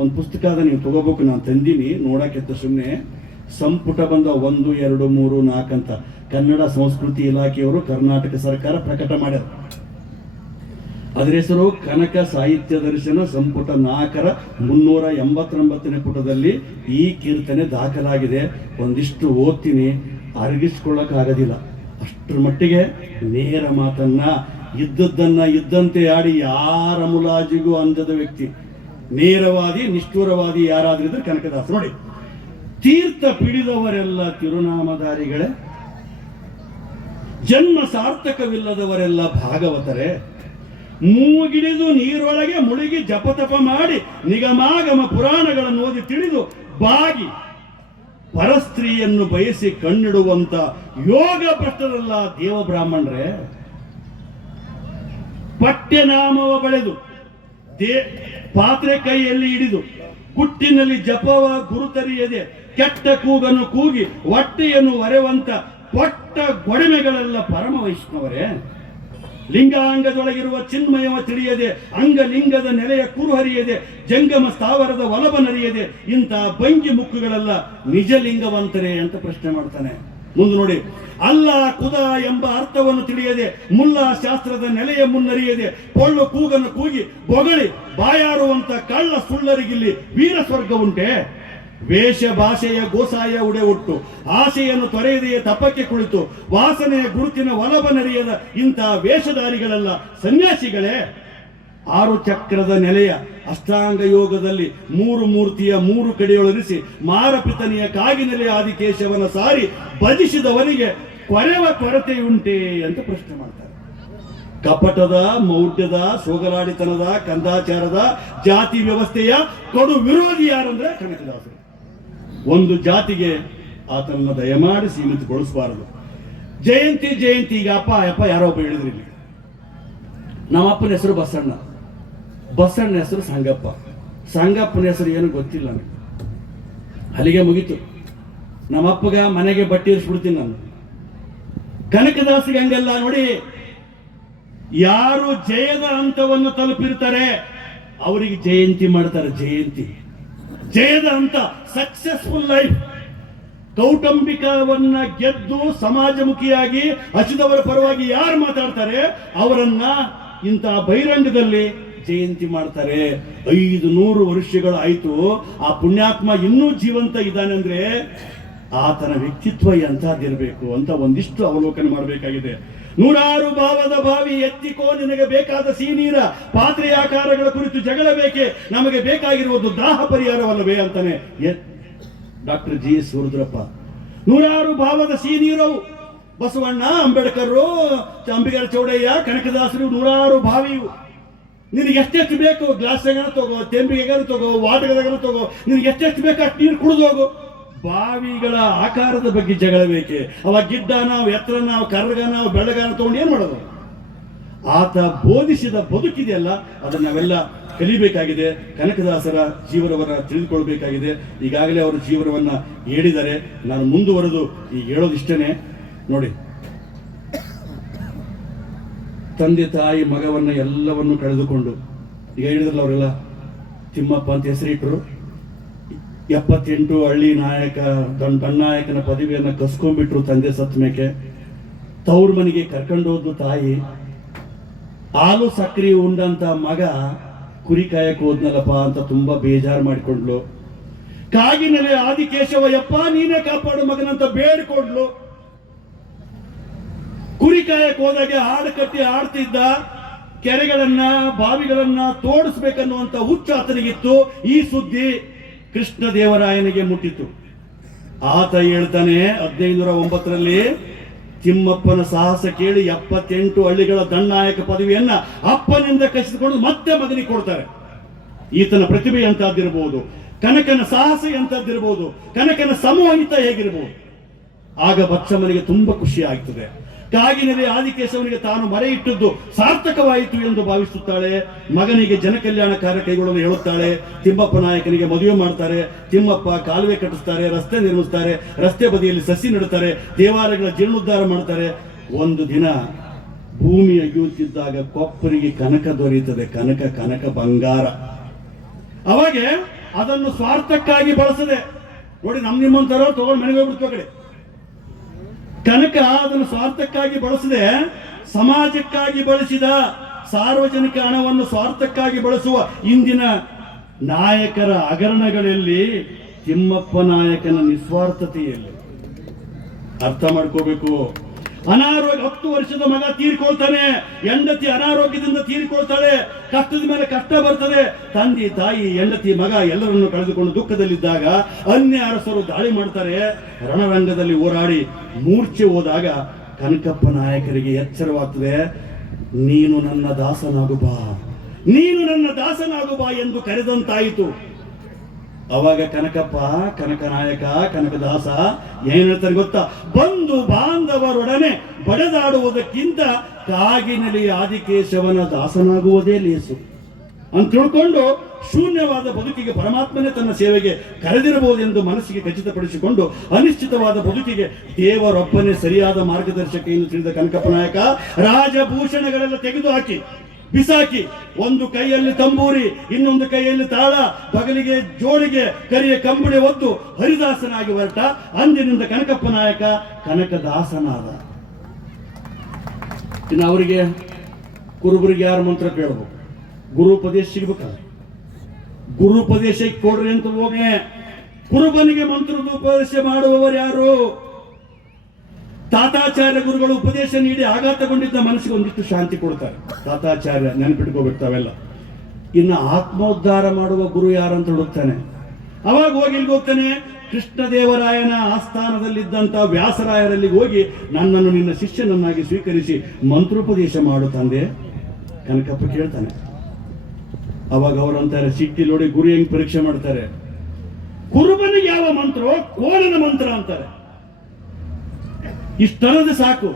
ಒಂದು ಪುಸ್ತಕ ಅದ, ನೀವು ತಗೋಬೇಕು. ನಾನು ತಂದೀನಿ ನೋಡಕ್ಕೆತ್ತ ಸುಮ್ಮನೆ. ಸಂಪುಟ ಬಂದ 1, 2, 3, 4 ಅಂತ ಕನ್ನಡ ಸಂಸ್ಕೃತಿ ಇಲಾಖೆಯವರು ಕರ್ನಾಟಕ ಸರ್ಕಾರ ಪ್ರಕಟ ಮಾಡ್ಯಾರ. ಅದರ ಹೆಸರು ಕನಕ ಸಾಹಿತ್ಯ ದರ್ಶನ. ಸಂಪುಟ 4ರ 389ನೇ ಪುಟದಲ್ಲಿ ಈ ಕೀರ್ತನೆ ದಾಖಲಾಗಿದೆ. ಒಂದಿಷ್ಟು ಓದ್ತೀನಿ, ಅರಗಿಸ್ಕೊಳ್ಳಕ್ ಆಗೋದಿಲ್ಲ. ಅಷ್ಟರ ಮಟ್ಟಿಗೆ ನೇರ ಮಾತನ್ನ ಇದ್ದದ್ದನ್ನ ಇದ್ದಂತೆ ಆಡಿ ಯಾರ ಮುಲಾಜಿಗೂ ಅಂದದ ವ್ಯಕ್ತಿ, ನೇರವಾದಿ ನಿಷ್ಠುರವಾದಿ ಯಾರಾದ್ರಿದ್ರೆ ಕನಕದಾಸ. ನೋಡಿ, ತೀರ್ಥ ಪಿಡಿದವರೆಲ್ಲ ತಿರುನಾಮಧಾರಿಗಳೇ, ಜನ್ಮ ಸಾರ್ಥಕವಿಲ್ಲದವರೆಲ್ಲ ಭಾಗವತರೇ, ಮೂಗಿಡಿದು ನೀರೊಳಗೆ ಮುಳುಗಿ ಜಪತಪ ಮಾಡಿ ನಿಗಮಾಗಮ ಪುರಾಣಗಳನ್ನು ಓದಿ ತಿಳಿದು ಬಾಗಿ ಪರಸ್ತ್ರೀಯನ್ನು ಬಯಸಿ ಕಣ್ಣಿಡುವಂತ ಯೋಗ ಭ್ರಷ್ಟರಲ್ಲ ದೇವ ಬ್ರಾಹ್ಮಣರೇ. ಪಠ್ಯನಾಮವ ಬಳೆದು ಪಾತ್ರೆ ಕೈಯಲ್ಲಿ ಹಿಡಿದು ಕುಟ್ಟಿನಲ್ಲಿ ಜಪವ ಗುರುತರಿಯದೆ ಕೆಟ್ಟ ಕೂಗನ್ನು ಕೂಗಿ ಹೊಟ್ಟೆಯನ್ನು ಒರೆವಂತ ಪೊಟ್ಟ ಗೊಡಮೆಗಳೆಲ್ಲ ಪರಮ ವೈಷ್ಣವರೇ. ಲಿಂಗಾಂಗದೊಳಗಿರುವ ಚಿನ್ಮಯವ ತಿಳಿಯದೆ, ಅಂಗಲಿಂಗದ ನೆಲೆಯ ಕುರುಹರಿಯದೆ, ಜಂಗಮ ಸ್ಥಾವರದ ಒಲಬನರಿಯದೆ ಇಂಥ ಭಂಗಿ ಮುಕ್ಕುಗಳೆಲ್ಲ ನಿಜಲಿಂಗವಂತರೇ ಅಂತ ಪ್ರಶ್ನೆ ಮಾಡ್ತಾನೆ. ಮುಂದೆ ನೋಡಿ, ಅಲ್ಲ ಕುದ ಎಂಬ ಅರ್ಥವನ್ನು ತಿಳಿಯದೆ, ಮುಲ್ಲಾ ಶಾಸ್ತ್ರದ ನೆಲೆಯ ಮುನ್ನರಿಯದೆ, ಪೊಳ್ಳು ಕೂಗನ್ನು ಕೂಗಿ ಬೊಗಳಿ ಬಾಯಾರುವಂತ ಕಳ್ಳ ಸುಳ್ಳರಿಗಿಲ್ಲಿ ವೀರ ಸ್ವರ್ಗ ಉಂಟೆ. ವೇಷ ಭಾಷೆಯ ಗೋಸಾಯ ಉಡೆ ಉಟ್ಟು ಆಸೆಯನ್ನು ತೊರೆಯದೆಯೇ ತಪಕ್ಕೆ ಕುಳಿತು ವಾಸನೆಯ ಗುರುತಿನ ಒಲಬನರಿಯದ ಇಂಥ ವೇಷಧಾರಿಗಳೆಲ್ಲ ಸನ್ಯಾಸಿಗಳೇ. 6 ಚಕ್ರದ ನೆಲೆಯ ಅಷ್ಟಾಂಗ ಯೋಗದಲ್ಲಿ 3 ಮೂರ್ತಿಯ 3 ಕಡೆಯೊಳರಿಸಿ ಮಾರಪಿತನಿಯ ಕಾಗಿನೆಲೆಯ ಆದಿಕೇಶವನ ಸಾರಿ ಭಜಿಸಿದವನಿಗೆ ಕೊರೆವ ಕೊರತೆಯುಂಟೆ ಅಂತ ಪ್ರಶ್ನೆ ಮಾಡ್ತಾರೆ. ಕಪಟದ, ಮೌಢ್ಯದ, ಸೋಗಲಾಡಿತನದ, ಕಂದಾಚಾರದ, ಜಾತಿ ವ್ಯವಸ್ಥೆಯ ಕೊಡು ವಿರೋಧಿ ಯಾರಂದ್ರೆ ಕನಕದಾಸರು. ಒಂದು ಜಾತಿಗೆ ಆತನನ್ನು ದಯಮಾಡಿ ಸೀಮಿತಗೊಳಿಸಬಾರದು. ಜಯಂತಿ ಈಗ ಅಪ್ಪ ಯಾರೋ ಒಬ್ಬ ಹೇಳಿದ್ರಿ, ನಮ್ಮ ಅಪ್ಪನ ಹೆಸರು ಬಸಣ್ಣ, ಬಸಣ್ಣ ಹೆಸರು ಸಂಗಪ್ಪ, ಸಂಗಪ್ಪನ ಹೆಸರು ಏನು ಗೊತ್ತಿಲ್ಲ ನನಗೆ. ಅಲ್ಲಿಗೆ ಮುಗೀತು. ನಮ್ಮಪ್ಪಗ ಮನೆಗೆ ಬಟ್ಟೆ ಇರಿಸ್ಬಿಡ್ತೀನಿ ನಾನು. ಕನಕದಾಸಿಗೆ ಹಂಗಲ್ಲ ನೋಡಿ. ಯಾರು ಜಯದ ಹಂತವನ್ನು ತಲುಪಿರ್ತಾರೆ ಅವರಿಗೆ ಜಯಂತಿ ಮಾಡ್ತಾರೆ. ಜಯದ ಹಂತ, ಸಕ್ಸಸ್ಫುಲ್ ಲೈಫ್. ಕೌಟುಂಬಿಕವನ್ನ ಗೆದ್ದು ಸಮಾಜಮುಖಿಯಾಗಿ ಹಸಿದವರ ಪರವಾಗಿ ಯಾರು ಮಾತಾಡ್ತಾರೆ ಅವರನ್ನ ಇಂತಹ ಬಹಿರಂಗದಲ್ಲಿ ಜಯಂತಿ ಮಾಡ್ತಾರೆ. 500 ವರ್ಷಗಳು ಆಯ್ತು, ಆ ಪುಣ್ಯಾತ್ಮ ಇನ್ನೂ ಜೀವಂತ ಇದ್ದಾನೆ ಅಂದ್ರೆ ಆತನ ವ್ಯಕ್ತಿತ್ವ ಎಂಥದ್ದಿರಬೇಕು ಅಂತ ಒಂದಿಷ್ಟು ಅವಲೋಕನ ಮಾಡಬೇಕಾಗಿದೆ. 100 ಭಾವದ ಬಾವಿ ಎತ್ತಿಕೋ ನಿನಗೆ ಬೇಕಾದ ಸಿಹಿನೀರ ಪಾತ್ರೆಯ ಆಕಾರಗಳ ಕುರಿತು ಜಗಳ ಬೇಕೆ, ನಮಗೆ ಬೇಕಾಗಿರುವುದು ದಾಹ ಪರಿಹಾರವಲ್ಲವೇ ಅಂತಾನೆ ಡಾಕ್ಟರ್ GS ರುದ್ರಪ್ಪ. 100 ಭಾವದ ಸಿಹಿನೀರವು ಬಸವಣ್ಣ, ಅಂಬೇಡ್ಕರ್, ಅಂಬಿಗರ ಚೌಡಯ್ಯ, ಕನಕದಾಸರು 100 ಬಾವಿಯು. ನಿನಗೆ ಎಷ್ಟೆಷ್ಟು ಬೇಕು ಗ್ಲಾಸ್ನಾಗ ತಗೋ, ತೆಂಬಿಗೆಗಾರು ತಗೋ, ವಾಟಗದಾಗರು ತಗೋ, ನಿನಗೆ ಎಷ್ಟೆಷ್ಟು ಬೇಕು ಅಷ್ಟು ನೀರು ಕುಡಿದು ಹೋಗು. ಬಾವಿಗಳ ಆಕಾರದ ಬಗ್ಗೆ ಜಗಳ ಬೇಕೆ? ಅವ ಗಿಡ್ಡ ನಾವು ಎತ್ತರ ನಾವು ಕರ್ರಗ ನಾವು ಬೆಳಗಾನ ತಗೊಂಡು ಏನ್ ಮಾಡೋದು? ಆತ ಬೋಧಿಸಿದ ಬದುಕಿದೆಯಲ್ಲ ಅದನ್ನ ನಾವೆಲ್ಲ ಕಲಿಬೇಕಾಗಿದೆ. ಕನಕದಾಸರ ಜೀವನವನ್ನ ತಿಳಿದುಕೊಳ್ಬೇಕಾಗಿದೆ. ಈಗಾಗಲೇ ಅವರ ಜೀವನವನ್ನ ಹೇಳಿದ್ದಾರೆ. ನಾನು ಮುಂದುವರೆದು ಈಗ ಹೇಳೋದಿಷ್ಟೇನೆ. ನೋಡಿ, ತಂದೆ ತಾಯಿ ಮಗವನ್ನ ಎಲ್ಲವನ್ನು ಕಳೆದುಕೊಂಡು, ಈಗ ಹೇಳಿದ್ರಲ್ಲ ಅವರೆಲ್ಲ ತಿಮ್ಮಪ್ಪ ಅಂತ ಹೆಸರಿಟ್ಟರು. 78 ಹಳ್ಳಿ ನಾಯಕ ದಂಡನಾಯಕನ ಪದವಿಯನ್ನ ಕಸ್ಕೊಂಡ್ಬಿಟ್ರು ತಂದೆ ಸತ್ತ ಮೇಕೆ. ತವ್ರ ಮನೆಗೆ ಕರ್ಕೊಂಡೋದು ತಾಯಿ. ಹಾಲು ಸಕ್ರಿ ಉಂಡಂತ ಮಗ ಕುರಿ ಕಾಯಕ್ಕೆ ಹೋದ್ನಲ್ಲಪ್ಪ ಅಂತ ತುಂಬಾ ಬೇಜಾರು ಮಾಡಿಕೊಂಡ್ಲು. ಕಾಗಿನಲ್ಲಿ ಆದಿಕೇಶವ ಯಪ್ಪ ನೀನೇ ಕಾಪಾಡು ಮಗನಂತ ಬೇಡಿಕೊಂಡ್ಲು. ಕುರಿ ಕಾಯಕ್ಕೆ ಹೋದಾಗ ಹಾಡು ಕಟ್ಟಿ ಆಡ್ತಿದ್ದ. ಕೆರೆಗಳನ್ನ ಬಾವಿಗಳನ್ನ ತೋಡಿಸ್ಬೇಕನ್ನುವಂತ ಹುಚ್ಚು ಆತನಿಗಿತ್ತು. ಈ ಸುದ್ದಿ ಕೃಷ್ಣದೇವರಾಯನಿಗೆ ಮುಟ್ಟಿತು. ಆತ ಹೇಳ್ತಾನೆ 1509ರಲ್ಲಿ ತಿಮ್ಮಪ್ಪನ ಸಾಹಸ ಕೇಳಿ 78 ಹಳ್ಳಿಗಳ ದಂಡನಾಯಕ ಪದವಿಯನ್ನ ಅಪ್ಪನಿಂದ ಕಸಿದುಕೊಂಡು ಮತ್ತೆ ಮಗನಿಗೆ ಕೊಡ್ತಾರೆ. ಈತನ ಪ್ರತಿಭೆ ಎಂತದ್ದಿರಬಹುದು, ಕನಕನ ಸಾಹಸ ಎಂತದ್ದಿರಬಹುದು, ಕನಕನ ಸಮೂಹಿತ ಹೇಗಿರಬಹುದು. ಆಗ ಬಚ್ಚಮ್ಮನಿಗೆ ತುಂಬಾ ಖುಷಿ ಆಗ್ತದೆ. ಕಾಗಿನಲ್ಲಿ ಆದಿಕೇಶವನಿಗೆ ತಾನು ಮರೆ ಇಟ್ಟದ್ದು ಸಾರ್ಥಕವಾಯಿತು ಎಂದು ಭಾವಿಸುತ್ತಾಳೆ. ಮಗನಿಗೆ ಜನಕಲ್ಯಾಣ ಕಾರ್ಯ ಕೈಗೊಳ್ಳಲು ಹೇಳುತ್ತಾಳೆ. ತಿಮ್ಮಪ್ಪ ನಾಯಕನಿಗೆ ಮದುವೆ ಮಾಡ್ತಾರೆ. ತಿಮ್ಮಪ್ಪ ಕಾಲುವೆ ಕಟ್ಟಿಸ್ತಾರೆ, ರಸ್ತೆ ನಿರ್ಮಿಸ್ತಾರೆ, ರಸ್ತೆ ಬದಿಯಲ್ಲಿ ಸಸಿ ನೆಡುತ್ತಾರೆ, ದೇವಾಲಯಗಳ ಜೀರ್ಣೋದ್ಧಾರ ಮಾಡ್ತಾರೆ. ಒಂದು ದಿನ ಭೂಮಿ ಅಗೆಯುತ್ತಿದ್ದಾಗ ಕೊಪ್ಪರಿಗೆ ಕನಕ ದೊರೆಯುತ್ತದೆ. ಕನಕ ಕನಕ ಬಂಗಾರ. ಅವಾಗೆ ಅದನ್ನು ಸ್ವಾರ್ಥಕ್ಕಾಗಿ ಬಳಸದೆ, ನೋಡಿ ನಿಮ್ಮಂತರ ತಗೊಂಡು ಮನೆಗೆ ಹೋಗ್ಬಿಡ್ತು ಕಡೆ. ಕನಕ ಅದನ್ನು ಸ್ವಾರ್ಥಕ್ಕಾಗಿ ಬಳಸದೆ ಸಮಾಜಕ್ಕಾಗಿ ಬಳಸಿದ. ಸಾರ್ವಜನಿಕ ಹಣವನ್ನು ಸ್ವಾರ್ಥಕ್ಕಾಗಿ ಬಳಸುವ ಇಂದಿನ ನಾಯಕರ ಹಗರಣಗಳಲ್ಲಿ ತಿಮ್ಮಪ್ಪ ನಾಯಕನ ನಿಸ್ವಾರ್ಥತೆಯಲ್ಲಿ ಅರ್ಥ ಮಾಡ್ಕೋಬೇಕು. ಅನಾರೋಗ್ಯ 10 ವರ್ಷದ ಮಗ ತೀರ್ಕೊಳ್ತಾನೆ, ಹೆಂಡತಿ ಅನಾರೋಗ್ಯದಿಂದ ತೀರ್ಕೊಳ್ತಾಳೆ. ಕಷ್ಟದ ಮೇಲೆ ಕಷ್ಟ ಬರ್ತದೆ. ತಂದೆ ತಾಯಿ ಹೆಂಡತಿ ಮಗ ಎಲ್ಲರನ್ನು ಕಳೆದುಕೊಂಡು ದುಃಖದಲ್ಲಿದ್ದಾಗ ಅನ್ಯ ಅರಸರು ದಾಳಿ ಮಾಡ್ತಾರೆ. ರಣರಂಗದಲ್ಲಿ ಹೋರಾಡಿ ಮೂರ್ಛೆ ಹೋದಾಗ ಕನಕಪ್ಪ ನಾಯಕರಿಗೆ ಎಚ್ಚರವಾಗ್ತದೆ. ನೀನು ನನ್ನ ದಾಸನಾಗು ಬಾ, ನೀನು ನನ್ನ ದಾಸನಾಗು ಬಾ ಎಂದು ಕರೆದಂತಾಯಿತು. ಅವಾಗ ಕನಕಪ್ಪ, ಕನಕ ನಾಯಕ, ಕನಕದಾಸ ಏನ್ ಹೇಳ್ತಾರೆ ಗೊತ್ತಾ? ಬಂಧು ಬಾಂಧವರೊಡನೆ ಬಡದಾಡುವುದಕ್ಕಿಂತ ಕಾಗಿನಲ್ಲಿ ಆದಿಕೇಶವನ ದಾಸನಾಗುವುದೇ ಲೇಸು ಅಂತ ತಿಳ್ಕೊಂಡು ಶೂನ್ಯವಾದ ಬದುಕಿಗೆ ಪರಮಾತ್ಮನೇ ತನ್ನ ಸೇವೆಗೆ ಕರೆದಿರಬಹುದೆಂದು ಮನಸ್ಸಿಗೆ ಖಚಿತಪಡಿಸಿಕೊಂಡು ಅನಿಶ್ಚಿತವಾದ ಬದುಕಿಗೆ ದೇವರೊಬ್ಬನೇ ಸರಿಯಾದ ಮಾರ್ಗದರ್ಶಕ ಎಂದು ತಿಳಿದ ಕನಕಪ್ಪ ನಾಯಕ ರಾಜಭೂಷಣಗಳೆಲ್ಲ ತೆಗೆದು ಹಾಕಿ ಬಿಸಾಕಿ, ಒಂದು ಕೈಯಲ್ಲಿ ತಂಬೂರಿ, ಇನ್ನೊಂದು ಕೈಯಲ್ಲಿ ತಾಳ, ಬಗಲಿಗೆ ಜೋಳಿಗೆ, ಕರಿಯ ಕಂಬಳಿ ಒದ್ದು ಹರಿದಾಸನಾಗಿ ಹೊರಟ. ಅಂದಿನಿಂದ ಕನಕಪ್ಪ ನಾಯಕ ಕನಕದಾಸನಾದ. ಇನ್ನು ಅವರಿಗೆ ಕುರುಬರಿಗೆ ಯಾರು ಮಂತ್ರ ಕೇಳಬೇಕು? ಗುರುಪದೇಶ ಸಿಗ್ಬೇಕಲ್ಲ. ಗುರುಪದೇಶ ಕೊಡ್ರಿ ಅಂತ ಹೋಗಿ ಕುರುಬನಿಗೆ ಮಂತ್ರದ ಉಪದೇಶ ಮಾಡುವವರು ಯಾರು? ತಾತಾಚಾರ್ಯ ಗುರುಗಳು ಉಪದೇಶ ನೀಡಿ ಆಘಾತಗೊಂಡಿದ್ದ ಮನಸ್ಸಿಗೆ ಒಂದಿಷ್ಟು ಶಾಂತಿ ಕೊಡ್ತಾರೆ. ತಾತಾಚಾರ್ಯ ನೆನಪಿಟ್ಕೋಬೇಕು ತಾವೆಲ್ಲ. ಇನ್ನು ಆತ್ಮೋದ್ಧಾರ ಮಾಡುವ ಗುರು ಯಾರಂತ ಹುಡುಕ್ತಾನೆ. ಅವಾಗ ಹೋಗಿ ಇಲ್ಲಿಗೆ ಹೋಗ್ತಾನೆ. ಕೃಷ್ಣದೇವರಾಯನ ಆಸ್ಥಾನದಲ್ಲಿದ್ದಂತ ವ್ಯಾಸರಾಯರಲ್ಲಿ ಹೋಗಿ ನನ್ನನ್ನು ನಿನ್ನ ಶಿಷ್ಯನನ್ನಾಗಿ ಸ್ವೀಕರಿಸಿ ಮಂತ್ರೋಪದೇಶ ಮಾಡು ತಂದೆ. ಕನಕಪ್ಪ ಕೇಳ್ತಾನೆ. ಅವಾಗ ಅವರಂತಾರೆ, ಸಿಟ್ಟಿ ನೋಡಿ ಗುರು ಹೆಂಗ್ ಪರೀಕ್ಷೆ ಮಾಡ್ತಾರೆ. ಕುರುಬನಿಗೆ ಯಾವ ಮಂತ್ರೋ? ಕೋಣನ ಮಂತ್ರ ಅಂತಾರೆ. ಇಷ್ಟರದ ಸಾಕು.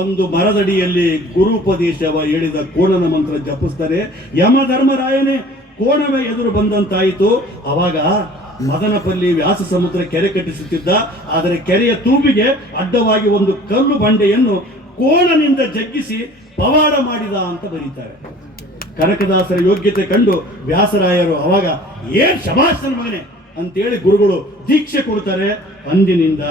ಒಂದು ಮರದಡಿಯಲ್ಲಿ ಗುರುಪದೇಶವ ಹೇಳಿದ ಕೋಣನ ಮಂತ್ರ ಜಪಿಸ್ತಾರೆ. ಯಮಧರ್ಮರಾಯನೇ ಕೋಣವೇ ಎದುರು ಬಂದಂತಾಯಿತು. ಅವಾಗ ಮದನಪಲ್ಲಿ ವ್ಯಾಸ ಸಮುದ್ರ ಕೆರೆ ಕಟ್ಟಿಸುತ್ತಿದ್ದ. ಆದರೆ ಕೆರೆಯ ತೂಬಿಗೆ ಅಡ್ಡವಾಗಿ ಒಂದು ಕಲ್ಲು ಬಂಡೆಯನ್ನು ಕೋಣನಿಂದ ಜಗ್ಗಿಸಿ ಪವಾಡ ಮಾಡಿದ ಅಂತ ಬರೀತಾರೆ. ಕನಕದಾಸರ ಯೋಗ್ಯತೆ ಕಂಡು ವ್ಯಾಸರಾಯರು ಅವಾಗ ಏನ್ ಶಭಾಷನ ಮಗನೇ, ಅಂತೇಳಿ ಗುರುಗಳು ದೀಕ್ಷೆ ಕೊಡ್ತಾರೆ. ಅಂದಿನಿಂದ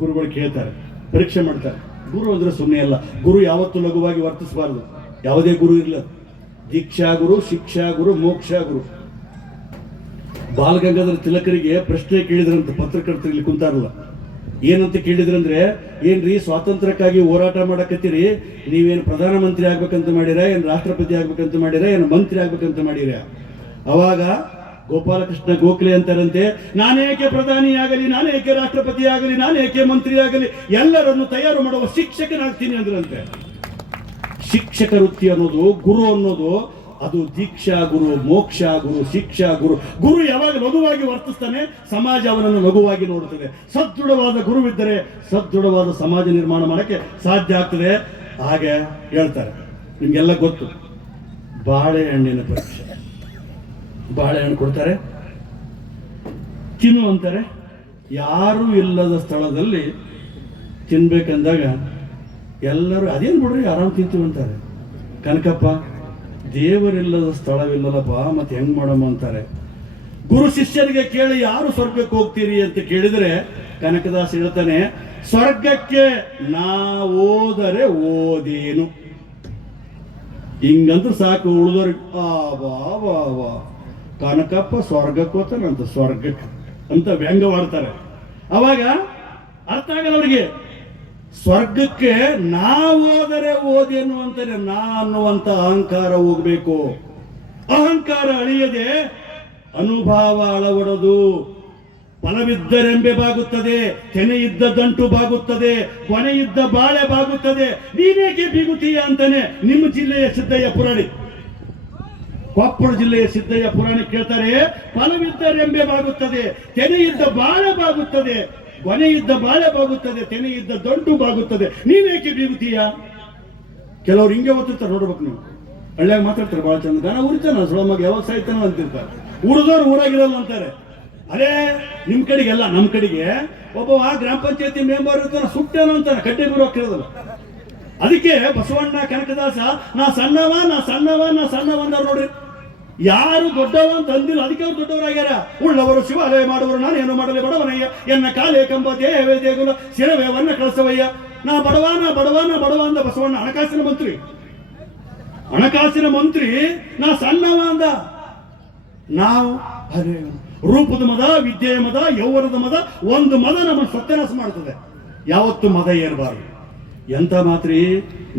ಗುರುಗಳು ಕೇಳ್ತಾರೆ, ಪರೀಕ್ಷೆ ಮಾಡ್ತಾರೆ. ಗುರು ಅಂದ್ರೆ ಸುಮ್ಮನೆ ಅಲ್ಲ, ಗುರು ಯಾವತ್ತೂ ಲಘುವಾಗಿ ವರ್ತಿಸಬಾರದು. ಯಾವುದೇ ಗುರು ಇರಲ್ಲ, ದೀಕ್ಷಾ ಗುರು, ಶಿಕ್ಷಾ ಗುರು, ಮೋಕ್ಷ ಗುರು. ಬಾಲಗಂಗಾಧರ ತಿಲಕರಿಗೆ ಪ್ರಶ್ನೆ ಕೇಳಿದ್ರಂತ ಪತ್ರಕರ್ತರಲ್ಲಿ ಕುಂತಾರಲ್ಲ. ಏನಂತ ಕೇಳಿದ್ರಂದ್ರೆ, ಏನ್ರಿ ಸ್ವಾತಂತ್ರ್ಯಕ್ಕಾಗಿ ಹೋರಾಟ ಮಾಡಕತ್ತೀರಿ, ನೀವೇನು ಪ್ರಧಾನಮಂತ್ರಿ ಆಗ್ಬೇಕಂತ ಮಾಡಿರ, ಏನು ರಾಷ್ಟ್ರಪತಿ ಆಗ್ಬೇಕಂತ ಮಾಡಿರ, ಏನು ಮಂತ್ರಿ ಆಗ್ಬೇಕಂತ ಮಾಡಿರ? ಅವಾಗ ಗೋಪಾಲಕೃಷ್ಣ ಗೋಖಲೆ ಅಂತಾರಂತೆ, ನಾನೇಕೆ ಪ್ರಧಾನಿ ಆಗಲಿ, ನಾನೇಕೆ ರಾಷ್ಟ್ರಪತಿ ಆಗಲಿ, ನಾನೇಕೆ ಮಂತ್ರಿ ಆಗಲಿ, ಎಲ್ಲರನ್ನು ತಯಾರು ಮಾಡುವ ಶಿಕ್ಷಕನಾಗ್ತೀನಿ ಅಂದ್ರಂತೆ. ಶಿಕ್ಷಕ ವೃತ್ತಿ ಅನ್ನೋದು, ಗುರು ಅನ್ನೋದು ಅದು ದೀಕ್ಷಾ ಗುರು, ಮೋಕ್ಷ ಗುರು, ಶಿಕ್ಷಾ ಗುರು. ಗುರು ಯಾವಾಗ ಲಘುವಾಗಿ ವರ್ತಿಸ್ತಾನೆ, ಸಮಾಜ ಅವನನ್ನು ಲಘುವಾಗಿ ನೋಡುತ್ತದೆ. ಸದೃಢವಾದ ಗುರುವಿದ್ದರೆ ಸದೃಢವಾದ ಸಮಾಜ ನಿರ್ಮಾಣ ಮಾಡಕ್ಕೆ ಸಾಧ್ಯ ಆಗ್ತದೆ. ಹಾಗೆ ಹೇಳ್ತಾರೆ, ನಿಮ್ಗೆಲ್ಲ ಗೊತ್ತು, ಬಾಳೆಹಣ್ಣಿನ ಪರೀಕ್ಷೆ. ಬಾಳೆಹಣ್ಣು ಕೊಡ್ತಾರೆ, ತಿನ್ನು ಅಂತಾರೆ. ಯಾರೂ ಇಲ್ಲದ ಸ್ಥಳದಲ್ಲಿ ತಿನ್ಬೇಕಂದಾಗ ಎಲ್ಲರೂ ಅದೇನು ಬಿಡ್ರಿ ಆರಾಮ್ ತಿಂತೀವಿ ಅಂತಾರೆ. ಕನಕಪ್ಪ, ದೇವರಿಲ್ಲದ ಸ್ಥಳವಿಲ್ಲಲ್ಲಪ್ಪ, ಮತ್ತೆ ಹೆಂಗ್ ಮಾಡಮ್ಮ ಅಂತಾರೆ. ಗುರು ಶಿಷ್ಯರಿಗೆ ಕೇಳಿ ಯಾರು ಸ್ವರ್ಗಕ್ಕೆ ಹೋಗ್ತೀರಿ ಅಂತ ಕೇಳಿದರೆ ಕನಕದಾಸ ಹೇಳ್ತಾನೆ, ಸ್ವರ್ಗಕ್ಕೆ ನಾ ಓದರೆ ಓದೇನು. ಹಿಂಗಂತೂ ಸಾಕು, ಉಳಿದವ್ರಿಗೆ ವಾ ಕನಕಪ್ಪ ಸ್ವರ್ಗಕ್ಕೆ ಹೋಗ್ತಾನಂತ, ಸ್ವರ್ಗಕ್ಕೆ ಅಂತ ವ್ಯಂಗ್ಯವಾಡ್ತಾರೆ. ಅವಾಗ ಅರ್ಥ ಆಗಲ್ಲ ಅವರಿಗೆ. ಸ್ವರ್ಗಕ್ಕೆ ನಾವು ಹೋದರೆ ಓದೇನು ಅಂತಾನೆ. ನಾ ಅನ್ನುವಂತ ಅಹಂಕಾರ ಹೋಗ್ಬೇಕು. ಅಹಂಕಾರ ಅಳಿಯದೆ ಅನುಭವ ಅಳವಡದು. ಫಲವಿದ್ದರೆಂಬೆ ಬಾಗುತ್ತದೆ, ತೆನೆ ಇದ್ದ ದಂಟು ಬಾಗುತ್ತದೆ, ಕೊನೆ ಇದ್ದ ಬಾಳೆ ಬಾಗುತ್ತದೆ, ನೀನೇಕೆ ಬೀಗುತ್ತೀಯ ಅಂತಾನೆ ನಿಮ್ಮ ಜಿಲ್ಲೆಯ ಸಿದ್ದಯ್ಯ ಪುರಾಣಿ, ಕೊಪ್ಪಳ ಜಿಲ್ಲೆಯ ಸಿದ್ದಯ್ಯ ಪುರಾಣಿ ಕೇಳ್ತಾರೆ. ಫಲವಿದ್ದರೆಂಬೆ ಬಾಗುತ್ತದೆ, ತೆನೆ ಇದ್ದ ಬಾಳೆ ಬಾಗುತ್ತದೆ, ಕೊನೆ ಇದ್ದ ಬಾಳೆ ಬಾಗುತ್ತದೆ, ತೆನೆ ಇದ್ದ ದಂಟು ಬಾಗುತ್ತದೆ, ನೀನೇಕೆ ಬೀಗುತ್ತೀಯ? ಕೆಲವ್ರು ಹಿಂಗೆ ಓದ್ತಿರ್ತಾರೆ, ನೋಡ್ಬೇಕು ನೀವು. ಹಳ್ಳಿಯಾಗ ಮಾತಾಡ್ತಾರೆ ಬಹಳ ಚಂದ, ಗಾನ ಉರಿತಾನ ಸುಳಮಾಗ ಯಾವಾಗ ಸಾಯ್ತಾನ ಅಂತಿರ್ತಾರೆ. ಉರಿದವ್ರು ಊರಾಗಿರಲ್ಲ ಅಂತಾರೆ. ಅದೇ ನಿಮ್ ಕಡೆಗೆಲ್ಲ, ನಮ್ಮ ಕಡೆಗೆ ಒಬ್ಬ ಗ್ರಾಮ ಪಂಚಾಯತಿ ಮೆಂಬರ್ ಇರ್ತಾನೆ, ಸುಟ್ಟೇನ ಅಂತಾನೆ, ಕಡ್ಡೆ ಬೀರು ಹಾಕಿರೋದಲ್ಲ. ಅದಕ್ಕೆ ಬಸವಣ್ಣ ಕನಕದಾಸ ನಾ ಸಣ್ಣವ ಅಂದವ್ರು ನೋಡ್ರಿ. ಯಾರು ದೊಡ್ಡವ ಅಂತ ಅಂದಿಲ್ಲ, ಅದಕ್ಕೆ ಅವ್ರು ದೊಡ್ಡವರಾಗ್ಯಾರ. ಉಳ್ಳವರು ಶಿವಾಲಯ ಮಾಡುವರು, ನಾನು ಏನು ಮಾಡಲಿ ಬಡವನಯ್ಯ, ಎನ್ನ ಕಾಲೇ ಕಂಬ ದೇವೇ ದೇಗುಲ ಶಿರವೇವನ್ನ ಕಳಿಸವಯ್ಯ. ನಾ ಬಡವ ಅಂದ ಬಸವಣ್ಣ. ಹಣಕಾಸಿನ ಮಂತ್ರಿ ನಾ ಸಣ್ಣವ ಅಂದ. ನಾವು ಅದೇ ರೂಪದ ಮದ, ವಿದ್ಯೆಯ ಮದ, ಯೌವನದ ಮದ, ಒಂದು ಮದ ನಮ್ಮನ್ನು ಸತ್ಯನಾಶ ಮಾಡ್ತದೆ. ಯಾವತ್ತು ಮದ ಏರಬಾರದು. ಎಂತ ಮಾತ್ರಿ,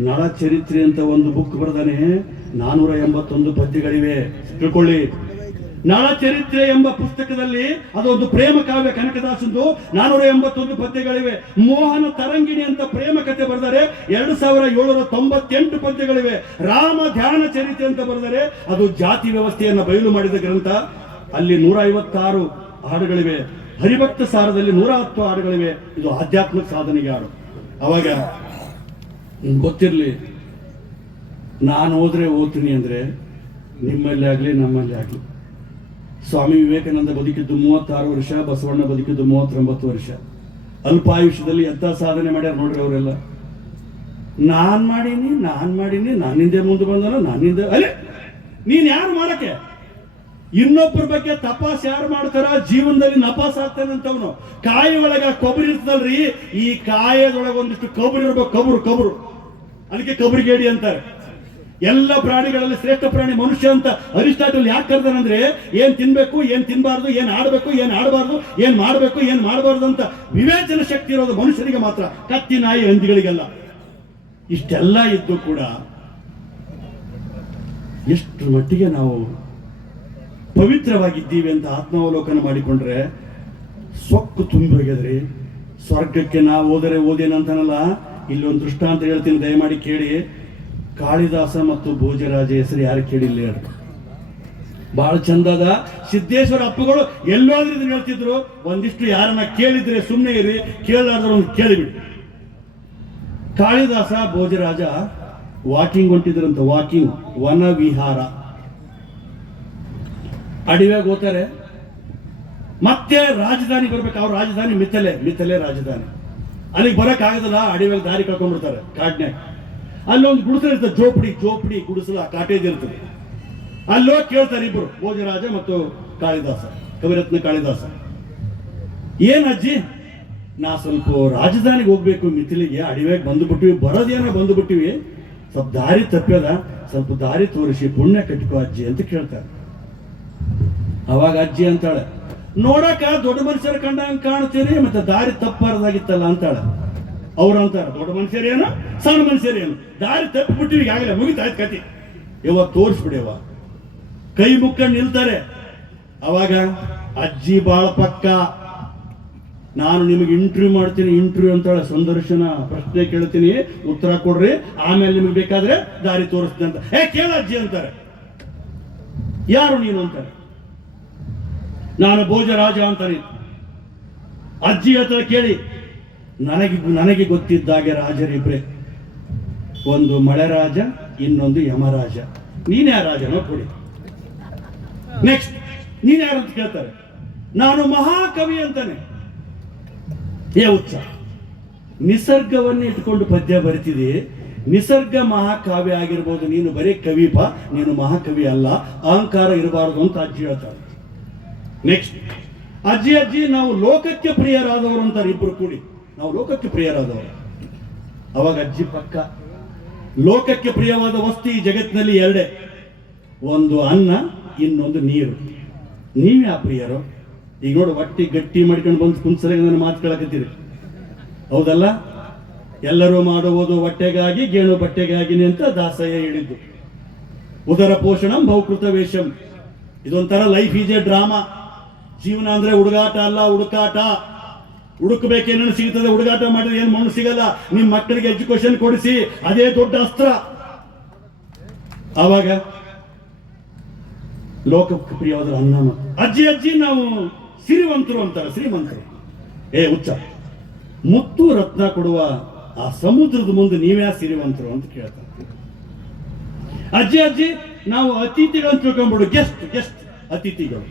ನಳ ಚರಿತ್ರೆ ಅಂತ ಒಂದು ಬುಕ್ ಬರೆದಾನೆ. 481 ಪದ್ಯಗಳಿವೆ, ತಿಳ್ಕೊಳ್ಳಿ. ನಳ ಚರಿತ್ರೆ ಎಂಬ ಪುಸ್ತಕದಲ್ಲಿ ಅದೊಂದು ಪ್ರೇಮ ಕಾವ್ಯ ಕನಕದಾಸಂದು. 481 ಪದ್ಯಗಳಿವೆ. ಮೋಹನ ತರಂಗಿಣಿ ಅಂತ ಪ್ರೇಮ ಕಥೆ ಬರೆದರೆ 2798 ಪದ್ಯಗಳಿವೆ. ರಾಮ ಧ್ಯಾನ ಚರಿತ್ರೆ ಅಂತ ಬರೆದರೆ ಅದು ಜಾತಿ ವ್ಯವಸ್ಥೆಯನ್ನು ಬಯಲು ಮಾಡಿದ ಗ್ರಂಥ. ಅಲ್ಲಿ 156 ಹಾಡುಗಳಿವೆ. ಹರಿಭಕ್ತ ಸಾರದಲ್ಲಿ 110 ಹಾಡುಗಳಿವೆ. ಇದು ಆಧ್ಯಾತ್ಮಿಕ ಸಾಧನೆಗೆ ಹಾಡು. ಅವಾಗ ಗೊತ್ತಿರಲಿ, ನಾನು ಹೋದ್ರೆ ಓದ್ತೀನಿ ಅಂದ್ರೆ ನಿಮ್ಮಲ್ಲಿ ಆಗಲಿ ನಮ್ಮಲ್ಲಿ ಆಗಲಿ. ಸ್ವಾಮಿ ವಿವೇಕಾನಂದ ಬದುಕಿದ್ದು 36 ವರ್ಷ, ಬಸವಣ್ಣ ಬದುಕಿದ್ದು 39 ವರ್ಷ. ಅಲ್ಪಾಯುಷ್ಯದಲ್ಲಿ ಎಂತ ಸಾಧನೆ ಮಾಡ್ಯಾರ ನೋಡ್ರಿ ಅವರೆಲ್ಲ. ನಾನ್ ಮಾಡೀನಿ, ನನ್ನಿಂದ ಮುಂದೆ ಬಂದಲ್ಲ, ನನ್ನಿಂದ ಅಲ್ಲೇ ನೀನ್ ಯಾರು ಮಾಡಕ್ಕೆ? ಇನ್ನೊಬ್ಬರ ಬಗ್ಗೆ ತಪಾಸ್ ಯಾರು ಮಾಡ್ತಾರ? ಜೀವನದಲ್ಲಿ ನಪಾಸ್ ಆಗ್ತಾನೆ ಅಂತವನು. ಕಾಯಿ ಒಳಗ ಕೊಬ್ಬರಿ ಇರ್ತದಲ್ರಿ, ಈ ಕಾಯದೊಳಗ ಒಂದಿಷ್ಟು ಕೊಬ್ಬರಿ ಇರ್ಬೇಕು. ಕಬರು ಅದಕ್ಕೆ ಕಬರಿಗೇಡಿ ಅಂತಾರೆ. ಎಲ್ಲ ಪ್ರಾಣಿಗಳಲ್ಲಿ ಶ್ರೇಷ್ಠ ಪ್ರಾಣಿ ಮನುಷ್ಯ ಅಂತ ಅರಿಸ್ಟಾಟಲ್ ಯಾಕೆ ಕರ್ದಾನಂದ್ರೆ, ಏನ್ ತಿನ್ಬೇಕು, ಏನ್ ತಿನ್ಬಾರ್ದು, ಏನ್ ಆಡ್ಬೇಕು, ಏನ್ ಆಡಬಾರ್ದು, ಏನ್ ಮಾಡ್ಬೇಕು, ಏನ್ ಮಾಡಬಾರ್ದು ಅಂತ ವಿವೇಚನ ಶಕ್ತಿ ಇರೋದು ಮನುಷ್ಯನಿಗೆ ಮಾತ್ರ, ಕತ್ತಿ ನಾಯಿ ಹಂದಿಗಳಿಗೆಲ್ಲ. ಇಷ್ಟೆಲ್ಲ ಇದ್ದು ಕೂಡ ಎಷ್ಟು ಮಟ್ಟಿಗೆ ನಾವು ಪವಿತ್ರವಾಗಿದ್ದೀವಿ ಅಂತ ಆತ್ಮಾವಲೋಕನ ಮಾಡಿಕೊಂಡ್ರೆ ಸೊಕ್ಕು ತುಂಬಿ ಹೋಗ್ಯದ್ರಿ. ಸ್ವರ್ಗಕ್ಕೆ ನಾವು ಹೋದರೆ ಓದೇನಂತಾನಲ್ಲ, ಇಲ್ಲೊಂದು ದೃಷ್ಟಾಂತ ಹೇಳ್ತೀನಿ, ದಯಮಾಡಿ ಕೇಳಿ. ಕಾಳಿದಾಸ ಮತ್ತು ಭೋಜರಾಜ ಹೆಸರು ಯಾರು ಕೇಳಿಲ್ಲ ಹೇಳಿ? ಬಹಳ ಚಂದದ. ಸಿದ್ದೇಶ್ವರ ಅಪ್ಪಗಳು ಎಲ್ಲೋದ್ರೂ ಇದನ್ನ ಹೇಳ್ತಿದ್ರು. ಒಂದಿಷ್ಟು ಯಾರನ್ನ ಕೇಳಿದ್ರೆ ಸುಮ್ಮನೆ ಇರಿ, ಕೇಳಲಾರ್ದ್ರೆ ಒಂದು ಕೇಳಿಬಿಡಿ. ಕಾಳಿದಾಸ ಭೋಜರಾಜ ವಾಕಿಂಗ್ ಹೊಂಟಿದ್ರಂತ, ವಾಕಿಂಗ್, ವನ ವಿಹಾರ. ಅಡವಿಯಾಗ ಹೋಗ್ತಾರೆ. ಮತ್ತೆ ರಾಜಧಾನಿ ಬರ್ಬೇಕು. ಅವ್ರ ರಾಜಧಾನಿ ಮಿಥಲೆ ರಾಜಧಾನಿ. ಅಲ್ಲಿಗೆ ಬರಕ್ ಆಗದಲ್ಲ, ಅಡವಿಯಾಗ ದಾರಿ ಕಳ್ಕೊಂಡ್ಬಿಡ್ತಾರೆ ಕಾಡ್ನ್ಯಾಗ. ಅಲ್ಲೊಂದು ಗುಡಿಸಲು ಇರ್ತದೆ, ಜೋಪಡಿ ಗುಡಿಸಲು, ಕಾಟೇಜ್ ಇರ್ತದೆ. ಅಲ್ಲೋಗಿ ಕೇಳ್ತಾರೆ ಇಬ್ರು, ಭೋಜರಾಜ ಮತ್ತು ಕಾಳಿದಾಸ. ಕವಿರತ್ನ ಕಾಳಿದಾಸ. ಏನ್ ಅಜ್ಜಿ, ನಾ ಸ್ವಲ್ಪ ರಾಜಧಾನಿಗೆ ಹೋಗ್ಬೇಕು, ಮಿಥಿಲಿಗೆ ಅಡಿವೆಗೆ ಬಂದುಬಿಟ್ಟಿವಿ, ಬರೋದೇನೋ ಬಂದುಬಿಟ್ಟಿವಿ, ಸ್ವಲ್ಪ ದಾರಿ ತಪ್ಪ್ಯದ, ಸ್ವಲ್ಪ ದಾರಿ ತೋರಿಸಿ ಪುಣ್ಯ ಕಟ್ಕೋ ಅಜ್ಜಿ ಅಂತ ಕೇಳ್ತಾರೆ. ಅವಾಗ ಅಜ್ಜಿ ಅಂತಾಳೆ, ನೋಡಕ ದೊಡ್ಡ ಮನುಷ್ಯರ ಕಂಡಂಗೆ ಕಾಣ್ತೀರಿ, ಮತ್ತೆ ದಾರಿ ತಪ್ಪಾರದಾಗಿತ್ತಲ್ಲ ಅಂತಾಳೆ. ಅವ್ರು ಅಂತಾರೆ, ದೊಡ್ಡ ಮನುಷ್ಯರೇನು ಸಣ್ಣ ಮನುಷ್ಯರೇನು, ದಾರಿ ತಪ್ಪಿಬಿಟ್ಟಿವಿ, ಈಗಾಗಲೇ ಮುಗಿತಾಯ್ತು ಕತಿ, ಇವಾಗ ತೋರಿಸ್ಬಿಡಿವ. ಕೈ ಮುಕ್ಕೊಂಡು ನಿಲ್ತಾರೆ. ಅವಾಗ ಅಜ್ಜಿ ಬಾಳ ಪಕ್ಕ, ನಾನು ನಿಮಗೆ ಇಂಟರ್ವ್ಯೂ ಮಾಡ್ತೀನಿ, ಇಂಟರ್ವ್ಯೂ ಅಂತಾಳೆ, ಸಂದರ್ಶನ, ಪ್ರಶ್ನೆ ಕೇಳ್ತೀನಿ, ಉತ್ತರ ಕೊಡ್ರಿ, ಆಮೇಲೆ ನಿಮಗೆ ಬೇಕಾದ್ರೆ ದಾರಿ ತೋರಿಸ್ತೀನಿ ಅಂತ. ಕೇಳ ಅಜ್ಜಿ ಅಂತಾರೆ. ಯಾರು ನೀನು ಅಂತಾರೆ. ನಾನು ಭೋಜರಾಜ ಅಂತಾನೆ. ಅಜ್ಜಿ ಹತ್ರ ಕೇಳಿ, ನನಗೆ ಗೊತ್ತಿದ್ದಾಗೆ ರಾಜರಿಬ್ರೆ, ಒಂದು ಮಳೆ ರಾಜ, ಇನ್ನೊಂದು ಯಮರಾಜ, ನೀನ್ ಯಾರ ರಾಜನೋ ಕೊಡಿ. ನೆಕ್ಸ್ಟ್ ನೀನ್ ಯಾರು ಅಂತ ಕೇಳ್ತಾರೆ. ನಾನು ಮಹಾಕವಿ ಅಂತಾನೆ. ಉತ್ಸಾಹ, ನಿಸರ್ಗವನ್ನೇ ಇಟ್ಕೊಂಡು ಪದ್ಯ ಬರಿತಿದೆ, ನಿಸರ್ಗ ಮಹಾಕಾವ್ಯ ಆಗಿರ್ಬೋದು, ನೀನು ಬರೀ ಕವಿಪ, ನೀನು ಮಹಾಕವಿ ಅಲ್ಲ, ಅಹಂಕಾರ ಇರಬಾರದು ಅಂತ ಅಜ್ಜಿ ಹೇಳ್ತಾರೆ. ನೆಕ್ಸ್ಟ್ ಅಜ್ಜಿ ನಾವು ಲೋಕಕ್ಕೆ ಪ್ರಿಯರಾದವರು ಅಂತಾರೆ, ಇಬ್ರು ಕೂಡಿ ನಾವು ಲೋಕಕ್ಕೆ ಪ್ರಿಯರಾದವರು. ಅವಾಗ ಅಜ್ಜಿ ಪಕ್ಕ, ಲೋಕಕ್ಕೆ ಪ್ರಿಯವಾದ ವಸ್ತು ಈ ಜಗತ್ತಿನಲ್ಲಿ ಎರಡೇ, ಒಂದು ಅನ್ನ, ಇನ್ನೊಂದು ನೀರು. ನೀವ್ಯಾ ಪ್ರಿಯರು? ಈಗ ನೋಡು, ಹೊಟ್ಟಿ ಗಟ್ಟಿ ಮಾಡ್ಕೊಂಡು ಬಂದು ಕುಂಸರಿಗೆ ನನ್ನ ಮಾತು ಕೇಳಕತ್ತೀರಿ, ಹೌದಲ್ಲ? ಎಲ್ಲರೂ ಮಾಡುವುದು ಹೊಟ್ಟೆಗಾಗಿ, ಗೇಣು ಬಟ್ಟೆಗಾಗಿನೇ ಅಂತ ದಾಸಯ್ಯ ಹೇಳಿದ್ದು. ಉದರ ಪೋಷಣಂ ಬಹುಕೃತ ವೇಷಂ. ಇದೊಂಥರ ಲೈಫ್ ಈಸ್ ಎ ಡ್ರಾಮಾ. ಜೀವನ ಅಂದ್ರೆ ಹುಡುಗಾಟ ಅಲ್ಲ, ಹುಡುಕಾಟ. ಹುಡುಕಬೇಕೇನೇನು ಸಿಗ್ತದೆ, ಹುಡುಗಾಟ ಮಾಡಿದ್ರೆ ಏನು ಮಣ್ಣು ಸಿಗಲ್ಲ. ನಿಮ್ಮ ಮಕ್ಕಳಿಗೆ ಎಜುಕೇಶನ್ ಕೊಡಿಸಿ, ಅದೇ ದೊಡ್ಡ ಅಸ್ತ್ರ. ಆವಾಗ ಲೋಕಕ್ಕೆ ಪ್ರಿಯವಾದ ಅನ್ನ. ಅಜ್ಜಿ ನಾವು ಸಿರಿವಂತರು ಅಂತಾರೆ, ಶ್ರೀಮಂತರು. ಹುಚ್ಚ, ಮುತ್ತು ರತ್ನ ಕೊಡುವ ಆ ಸಮುದ್ರದ ಮುಂದೆ ನೀವ್ಯಾ ಸಿರಿವಂತರು ಅಂತ ಕೇಳ್ತಾರೆ. ಅಜ್ಜಿ ನಾವು ಅತಿಥಿಗಳಂತ ತಿಳ್ಕೊಂಡ್ಬಿಡು, ಗೆಸ್ಟ್ ಅತಿಥಿಗಳು.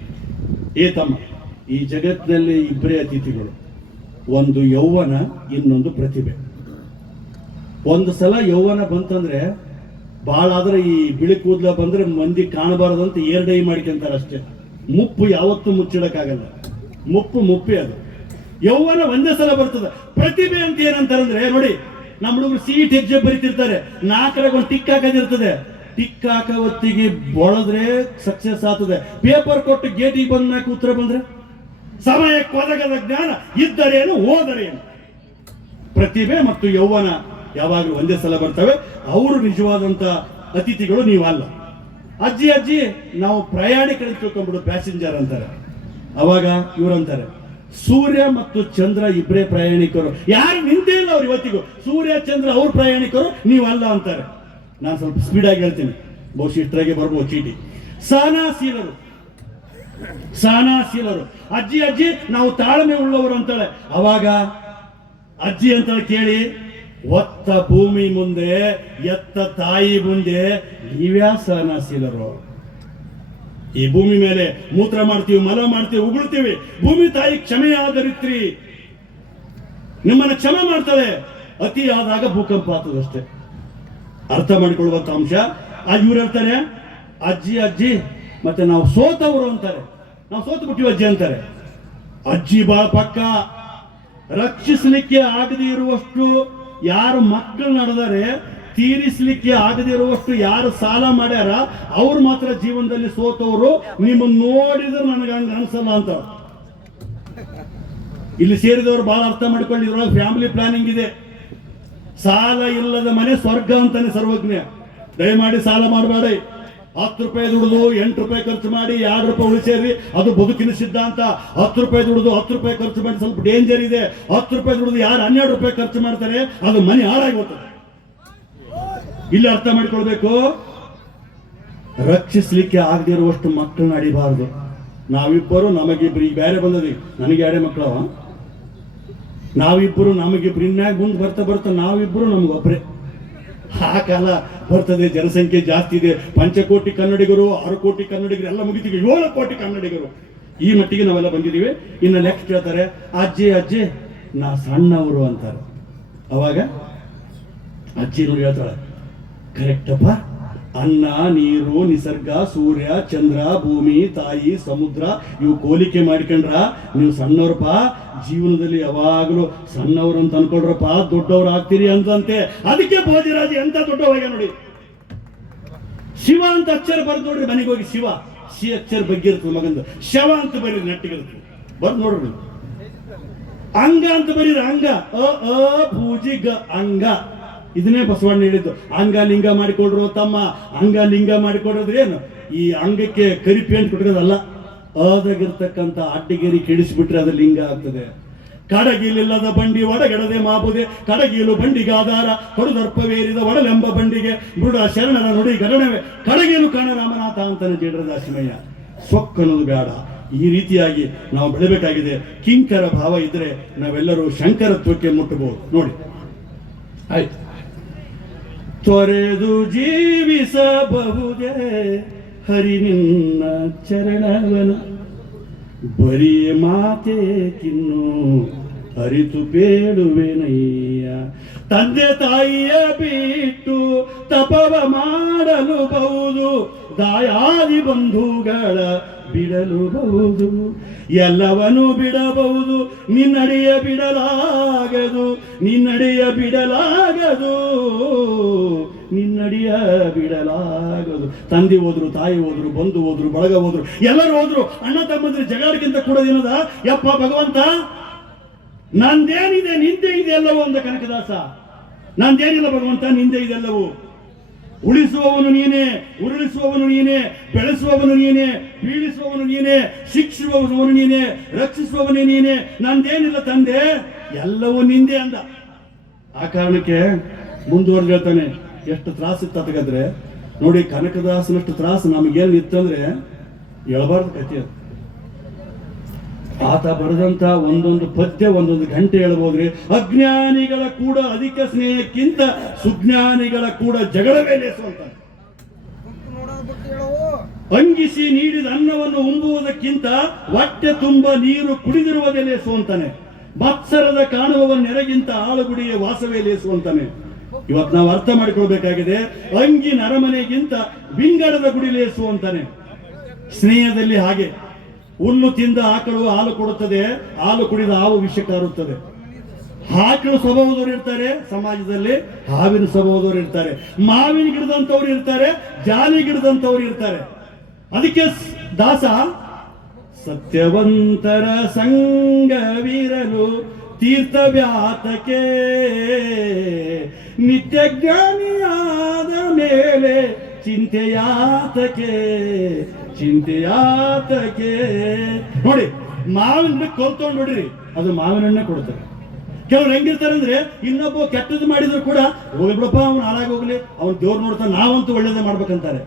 ತಮ್ಮ, ಈ ಜಗತ್ತಿನಲ್ಲಿ ಇಬ್ಬರೇ ಅತಿಥಿಗಳು, ಒಂದು ಯೌವನ, ಇನ್ನೊಂದು ಪ್ರತಿಭೆ. ಒಂದು ಸಲ ಯೌವನ ಬಂತಂದ್ರೆ ಭಾಳ ಆದ್ರೆ, ಈ ಬಿಳಿ ಕೂದಲ ಬಂದ್ರೆ ಮಂದಿ ಕಾಣಬಾರದಂತ ಏರ್ಡೈ ಮಾಡ್ಕೊಂತಾರೆ ಅಷ್ಟೇ. ಮುಪ್ಪು ಯಾವತ್ತೂ ಮುಚ್ಚಿಡಕ್ಕಾಗಲ್ಲ, ಮುಪ್ಪೇ ಅದು. ಯೌವನ ಒಂದೇ ಸಲ ಬರ್ತದೆ. ಪ್ರತಿಭೆ ಅಂತ ಏನಂತಾರಂದ್ರೆ, ನೋಡಿ ನಮ್ಮ ಹುಡುಗರು ಸೀಟ್ ಹೆಜ್ಜೆ ಬರಿತಿರ್ತಾರೆ, 4 ಒಂದು ಟಿಕ್ ಹಾಕೋದಿರ್ತದೆ. ಟಿಕ್ ಹಾಕೋ ಹೊತ್ತಿಗೆ ಬೊಳದ್ರೆ ಸಕ್ಸಸ್ ಆಗ್ತದೆ. ಪೇಪರ್ ಕೊಟ್ಟು ಗೇಟಿಗೆ ಬಂದ ಉತ್ತರ ಬಂದ್ರೆ ಸಮಯಕ್ಕೆ ಒದಗದ ಜ್ಞಾನ ಇದ್ದರೇನು ಓದರೇನು. ಪ್ರತಿಭೆ ಮತ್ತು ಯೌವನ ಯಾವಾಗಲೂ ಒಂದೇ ಸಲ ಬರ್ತವೆ. ಅವರು ನಿಜವಾದಂತ ಅತಿಥಿಗಳು, ನೀವಲ್ಲ. ಅಜ್ಜಿ ನಾವು ಪ್ರಯಾಣಿಕರು ತಿಳ್ಕೊಂಡ್ಬಿಡು, ಪ್ಯಾಸೆಂಜರ್ ಅಂತಾರೆ. ಅವಾಗ ಇವರಂತಾರೆ, ಸೂರ್ಯ ಮತ್ತು ಚಂದ್ರ ಇಬ್ಬರೇ ಪ್ರಯಾಣಿಕರು, ಯಾರು ನಿಂದೇ ಇಲ್ಲ ಅವ್ರು ಇವತ್ತಿಗೂ. ಸೂರ್ಯ ಚಂದ್ರ ಅವ್ರ ಪ್ರಯಾಣಿಕರು, ನೀವಲ್ಲ ಅಂತಾರೆ. ನಾನು ಸ್ವಲ್ಪ ಸ್ಪೀಡ್ ಆಗಿ ಹೇಳ್ತೀನಿ, ಬಹುಶಃ ಇಷ್ಟರಾಗೆ ಬರ್ಬೋದು ಚೀಟಿ. ಸಹನಾಶೀಲರು. ಅಜ್ಜಿ ನಾವು ತಾಳ್ಮೆ ಉಳ್ಳವರು ಅಂತಾಳೆ. ಅವಾಗ ಅಜ್ಜಿ ಅಂತಾಳೆ, ಕೇಳಿ, ಒತ್ತ ಭೂಮಿ ಮುಂದೆ, ಎತ್ತ ತಾಯಿ ಮುಂದೆ, ನೀವ್ಯಾ ಸಹನಾಶೀಲರು. ಈ ಭೂಮಿ ಮೇಲೆ ಮೂತ್ರ ಮಾಡ್ತೀವಿ, ಮಲ ಮಾಡ್ತೀವಿ, ಉಗುಳ್ತೀವಿ. ಭೂಮಿ ತಾಯಿ ಕ್ಷಮೆಯಾದರಿತ್ರಿ, ನಿಮ್ಮನ್ನ ಕ್ಷಮೆ ಮಾಡ್ತಾಳೆ. ಅತಿ ಆದಾಗ ಭೂಕಂಪ ಆಗ್ತದಷ್ಟೇ. ಅರ್ಥ ಮಾಡಿಕೊಳ್ಳುವಂತ ಅಂಶ. ಇವ್ರು ಹೇಳ್ತಾರೆ, ಅಜ್ಜಿ ಮತ್ತೆ ನಾವು ಸೋತವರು ಅಂತಾರೆ. ನಾವು ಸೋತು ಬಿಟ್ಟಿವಿ ಅಜ್ಜಿ ಅಂತಾರೆ. ಅಜ್ಜಿ ಬಹಳ ಪಕ್ಕ. ರಕ್ಷಿಸಲಿಕ್ಕೆ ಆಗದೇ ಇರುವಷ್ಟು ಯಾರು ಮಕ್ಕಳು ನಡೆದರೆ, ತೀರಿಸಲಿಕ್ಕೆ ಆಗದೇ ಇರುವಷ್ಟು ಯಾರು ಸಾಲ ಮಾಡ್ಯಾರ, ಅವ್ರು ಮಾತ್ರ ಜೀವನದಲ್ಲಿ ಸೋತವರು. ನಿಮ್ಮನ್ನು ನೋಡಿದ್ರೆ ನನಗೆ ಹಂಗ ಅನ್ಸಲ್ಲ ಅಂತ. ಇಲ್ಲಿ ಸೇರಿದವರು ಬಹಳ ಅರ್ಥ ಮಾಡ್ಕೊಳ್ಳಿ. ಇದ್ರೊಳಗೆ ಫ್ಯಾಮಿಲಿ ಪ್ಲಾನಿಂಗ್ ಇದೆ. ಸಾಲ ಇಲ್ಲದ ಮನೆ ಸ್ವರ್ಗ ಅಂತಾನೆ ಸರ್ವಜ್ಞ. ದಯಮಾಡಿ ಸಾಲ ಮಾಡಬೇಡಿ. 10 ರೂಪಾಯಿ ದುಡಿದು 8 ರೂಪಾಯಿ ಖರ್ಚು ಮಾಡಿ 2 ರೂಪಾಯಿ ಉಳಿಸೇರಿ, ಅದು ಬದುಕಿನ ಸಿದ್ಧಾಂತ. 10 ರೂಪಾಯಿ ದುಡಿದು 10 ರೂಪಾಯಿ ಖರ್ಚು ಮಾಡಿ ಸ್ವಲ್ಪ ಡೇಂಜರ್ ಇದೆ. 10 ರೂಪಾಯಿ ದುಡಿದು ಯಾರು 12 ರೂಪಾಯಿ ಖರ್ಚು ಮಾಡ್ತಾರೆ, ಅದು ಮನೆ ಹಾಳಾಗಿ ಹೋಗ್ತದೆ. ಇಲ್ಲಿ ಅರ್ಥ ಮಾಡಿಕೊಳ್ಬೇಕು, ರಕ್ಷಿಸಲಿಕ್ಕೆ ಆಗದೆ ಇರುವಷ್ಟು ಮಕ್ಕಳನ್ನ ಅಡಿಬಾರದು. ನಾವಿಬ್ಬರು ನಮಗಿಬ್ರು, ಈಗ ಬೇರೆ ಬಂದದಿ, ನನಗೆ 2 ಮಕ್ಕಳವ, ನಾವಿಬ್ಬರು ನಮಗಿಬ್ರು, ಇನ್ಯಾಗ ಮುಂದೆ ಬರ್ತಾ ನಾವಿಬ್ಬರು ನಮಗೊಬ್ಬರೇ. ಆ ಕಾಲ ಬರ್ತದೆ, ಜನಸಂಖ್ಯೆ ಜಾಸ್ತಿ ಇದೆ. 5 ಕೋಟಿ ಕನ್ನಡಿಗರು, 6 ಕೋಟಿ ಕನ್ನಡಿಗರು ಎಲ್ಲ ಮುಗಿತೀವಿ, 7 ಕೋಟಿ ಕನ್ನಡಿಗರು. ಈ ಮಟ್ಟಿಗೆ ನಾವೆಲ್ಲ ಬಂದಿದ್ದೀವಿ. ಇನ್ನು ನೆಕ್ಸ್ಟ್ ಹೇಳ್ತಾರೆ, ಅಜ್ಜಿ ನಾ ಸಣ್ಣವರು ಅಂತಾರೆ. ಅವಾಗ ಅಜ್ಜಿ ನೋಡಿ ಹೇಳ್ತಾಳೆ, ಕರೆಕ್ಟಪ್ಪ, ಅನ್ನ, ನೀರು, ನಿಸರ್ಗ, ಸೂರ್ಯ, ಚಂದ್ರ, ಭೂಮಿ, ತಾಯಿ, ಸಮುದ್ರ ಇವು ಹೋಲಿಕೆ ಮಾಡ್ಕೊಂಡ್ರ ನೀವು ಸಣ್ಣವ್ರಪ್ಪ, ಜೀವನದಲ್ಲಿ ಯಾವಾಗಲೂ ಸಣ್ಣವ್ರು ಅಂತ ಅನ್ಕೊಂಡ್ರಪ್ಪ ದೊಡ್ಡವ್ರು ಆಗ್ತೀರಿ ಅಂತಂತೆ. ಅದಕ್ಕೆ ಭೋಜರಾಜ ಎಂತ ದೊಡ್ಡವಾಗ ನೋಡಿ. ಶಿವ ಅಂತ ಅಕ್ಷರ ಬರ್ದು ನೋಡ್ರಿ, ಮನೆಗೆ ಹೋಗಿ ಶಿವ ಸಿ ಅಕ್ಷರ ಬಗ್ಗೆ ಇರ್ತದೆ ಮಗಂದು. ಶವ ಅಂತ ಬರೀರಿ, ನೆಟ್ಟಿಗಿರ್ತದೆ ಬರ್ದು ನೋಡ್ರಿ. ಅಂಗ ಅಂತ ಬರೀರಿ, ಅಂಗ ಪೂಜಿ ಗ ಅಂಗ. ಇದನ್ನೇ ಬಸವಣ್ಣ ಹೇಳಿದ್ದು. ಅಂಗ ಲಿಂಗ ಮಾಡಿಕೊಡ್ರು ತಮ್ಮ, ಅಂಗ ಲಿಂಗ ಮಾಡಿಕೊಡ್ರದ್ರೆ ಏನು ಈ ಅಂಗಕ್ಕೆ ಕರಿ ಪೇಂಟ್ ಕೊಟ್ಟಿರೋದಲ್ಲ, ಅದಾಗಿರ್ತಕ್ಕಂಥ ಅಡ್ಡಿಗೇರಿ ಕೆಡಿಸ್ಬಿಟ್ರೆ ಅದು ಲಿಂಗ ಆಗ್ತದೆ. ಕಡಗಿಲಿಲ್ಲದ ಬಂಡಿ ಒಡಗಡದೆ ಮಾಬುದೆ, ಕಡಗಿಲು ಬಂಡಿಗಾಧಾರ ಕೊಡುದರ್ಪವೇರಿದ ಒಡಲೆಂಬ ಬಂಡಿಗೆ ಮೃಡ ಶರಣರ ನುಡಿ ಗರಣವೇ ಕಡಗಿಲು ಕಾಣ ರಾಮನಾಥ ಅಂತಾನೆ ಜೇಡರದಾಸಿಮಯ್ಯ. ಸೊಕ್ಕನ್ನೋದು ಬೇಡ. ಈ ರೀತಿಯಾಗಿ ನಾವು ಬೆಳಬೇಕಾಗಿದೆ. ಕಿಂಕರ ಭಾವ ಇದ್ರೆ ನಾವೆಲ್ಲರೂ ಶಂಕರತ್ವಕ್ಕೆ ಮುಟ್ಟಬಹುದು. ನೋಡಿ ಆಯ್ತು. ತೊರೆದು ಜೀವಿಸಬಹುದೇ ಹರಿ ನಿನ್ನ ಚರಣವನ, ಬರೀ ಮಾತೆ ಕಿನ್ನು ಅರಿತು ಬೇಡುವೆನಯ್ಯ. ತಂದೆ ತಾಯಿಯ ಬಿಟ್ಟು ತಪವ ಮಾಡಲು ಬಹುದು, ದಾಯಾದಿ ಬಂಧುಗಳ ಬಿಡಲು ಬಹುದು. ಎಲ್ಲವನ್ನೂ ಬಿಡಬಹುದು, ನಿನ್ನಡೆಯ ಬಿಡಲಾಗದು, ನಿನ್ನಡೆಯ ಬಿಡಲಾಗದು, ನಿನ್ನಡಿಯ ಬಿಡಲಾಗದು. ತಂದೆ ಹೋದ್ರು, ತಾಯಿ ಹೋದ್ರು, ಬಂಧು ಹೋದ್ರು, ಬಳಗ ಹೋದ್ರು, ಎಲ್ಲರೂ ಹೋದ್ರು. ಅಣ್ಣ ತಮ್ಮಂದ್ರೆ ಜಗಾಡಿಗಿಂತ ಕೂಡೋದೇನದ? ಯಪ್ಪ ಭಗವಂತ, ನಂದೇನಿದೆ ನಿಂದೆ ಇದೆ ಎಲ್ಲವೂ ಅಂದ ಕನಕದಾಸ. ನಂದೇನಿಲ್ಲ ಭಗವಂತ, ನಿಂದೆ ಇದೆಲ್ಲವೂ. ಉಳಿಸುವವನು ನೀನೇ, ಉರುಳಿಸುವವನು ನೀನೇ, ಬೆಳೆಸುವವನು ನೀನೇ, ಬೀಳಿಸುವವನು ನೀನೇ, ಶಿಕ್ಷಿಸುವವನು ನೀನೇ, ರಕ್ಷಿಸುವವನೇ ನೀನೇ. ನಂದೇನಿಲ್ಲ ತಂದೆ, ಎಲ್ಲವೂ ನಿಂದೆ ಅಂದ. ಆ ಕಾರಣಕ್ಕೆ ಮುಂದುವರೆದು ಹೇಳ್ತಾನೆ. ಎಷ್ಟು ತ್ರಾಸಿತ್ತು ತಗದ್ರೆ ನೋಡಿ. ಕನಕದಾಸನಷ್ಟು ತ್ರಾಸು ನಮಗೇನು ಇತ್ತಂದ್ರೆ ಹೇಳಬಾರ್ದು ಕಥೆ ಅದು. ಆತ ಬರೆದಂತ ಒಂದೊಂದು ಪದ್ಯ ಒಂದೊಂದು ಗಂಟೆ ಹೇಳ್ಬೋದ್ರಿ. ಅಜ್ಞಾನಿಗಳ ಕೂಡ ಅಧಿಕ ಸ್ನೇಹಕ್ಕಿಂತ ಸುಜ್ಞಾನಿಗಳ ಕೂಡ ಜಗಳವೇ ಲೇಸು ಅಂತ. ಅಂಗಿಸಿ ನೀಡಿದ ಅನ್ನವನ್ನು ಉಂಬುವುದಕ್ಕಿಂತ ಹೊಟ್ಟೆ ತುಂಬ ನೀರು ಕುಡಿದಿರುವುದೇ ಲೇಸು ಅಂತಾನೆ. ಮತ್ಸರದ ಕಾಣುವವನ್ನೆರಗಿಂತ ಆಳುಗುಡಿಯ ವಾಸವೇ ಲೇಸು ಅಂತಾನೆ. ಇವತ್ತು ನಾವು ಅರ್ಥ ಮಾಡಿಕೊಳ್ಬೇಕಾಗಿದೆ. ಅಂಗಿನ ಅರಮನೆಗಿಂತ ವಿಂಗಡದ ಗುಡಿ ಲೇಸು ಅಂತಾನೆ. ಸ್ನೇಹದಲ್ಲಿ ಹಾಗೆ. ಹುಲ್ಲು ತಿಂದ ಆಕಳು ಹಾಲು ಕೊಡುತ್ತದೆ, ಹಾಲು ಕುಡಿದ ಹಾವು ವಿಷ ಕಾರುತ್ತದೆ. ಆಕಳು ಸ್ವಭಾವದವರು ಇರ್ತಾರೆ ಸಮಾಜದಲ್ಲಿ, ಹಾವಿನ ಸ್ವಭಾವದವರು ಇರ್ತಾರೆ, ಮಾವಿನ ಗಿಡದಂತವ್ರು ಇರ್ತಾರೆ, ಜಾಲಿ ಗಿಡದಂತವ್ರು ಇರ್ತಾರೆ. ಅದಕ್ಕೆ ದಾಸ ಸತ್ಯವಂತರ ಸಂಗವಿರಲು ತೀರ್ಥವ್ಯಾತಕ್ಕೆ, ನಿತ್ಯ ಜ್ಞಾನಿಯಾದ ಮೇಲೆ ಚಿಂತೆಯಾತಕ್ಕೆ, ಚಿಂತೆಯಾತಕ್ಕೆ. ನೋಡಿ, ಮಾವಿನ ಕೊಲ್ತೊಂಡು ನೋಡ್ರಿ, ಅದು ಮಾವಿನ ಹಣ್ಣೆ ಕೊಡ್ತಾರೆ. ಕೆಲವ್ರು ಹೆಂಗಿರ್ತಾರೆ ಅಂದ್ರೆ, ಇನ್ನೊಬ್ಬ ಕೆಟ್ಟದ್ದು ಮಾಡಿದ್ರು ಕೂಡ ಹೋಗ್ಲಿ ಬಿಡಪ್ಪ, ಅವ್ನು ಹಾಳಾಗಿ ಹೋಗ್ಲಿ, ಅವ್ನು ದೇವ್ರು ನೋಡ್ತಾನೆ, ನಾವಂತೂ ಒಳ್ಳೇದೇ ಮಾಡ್ಬೇಕಂತಾರೆ.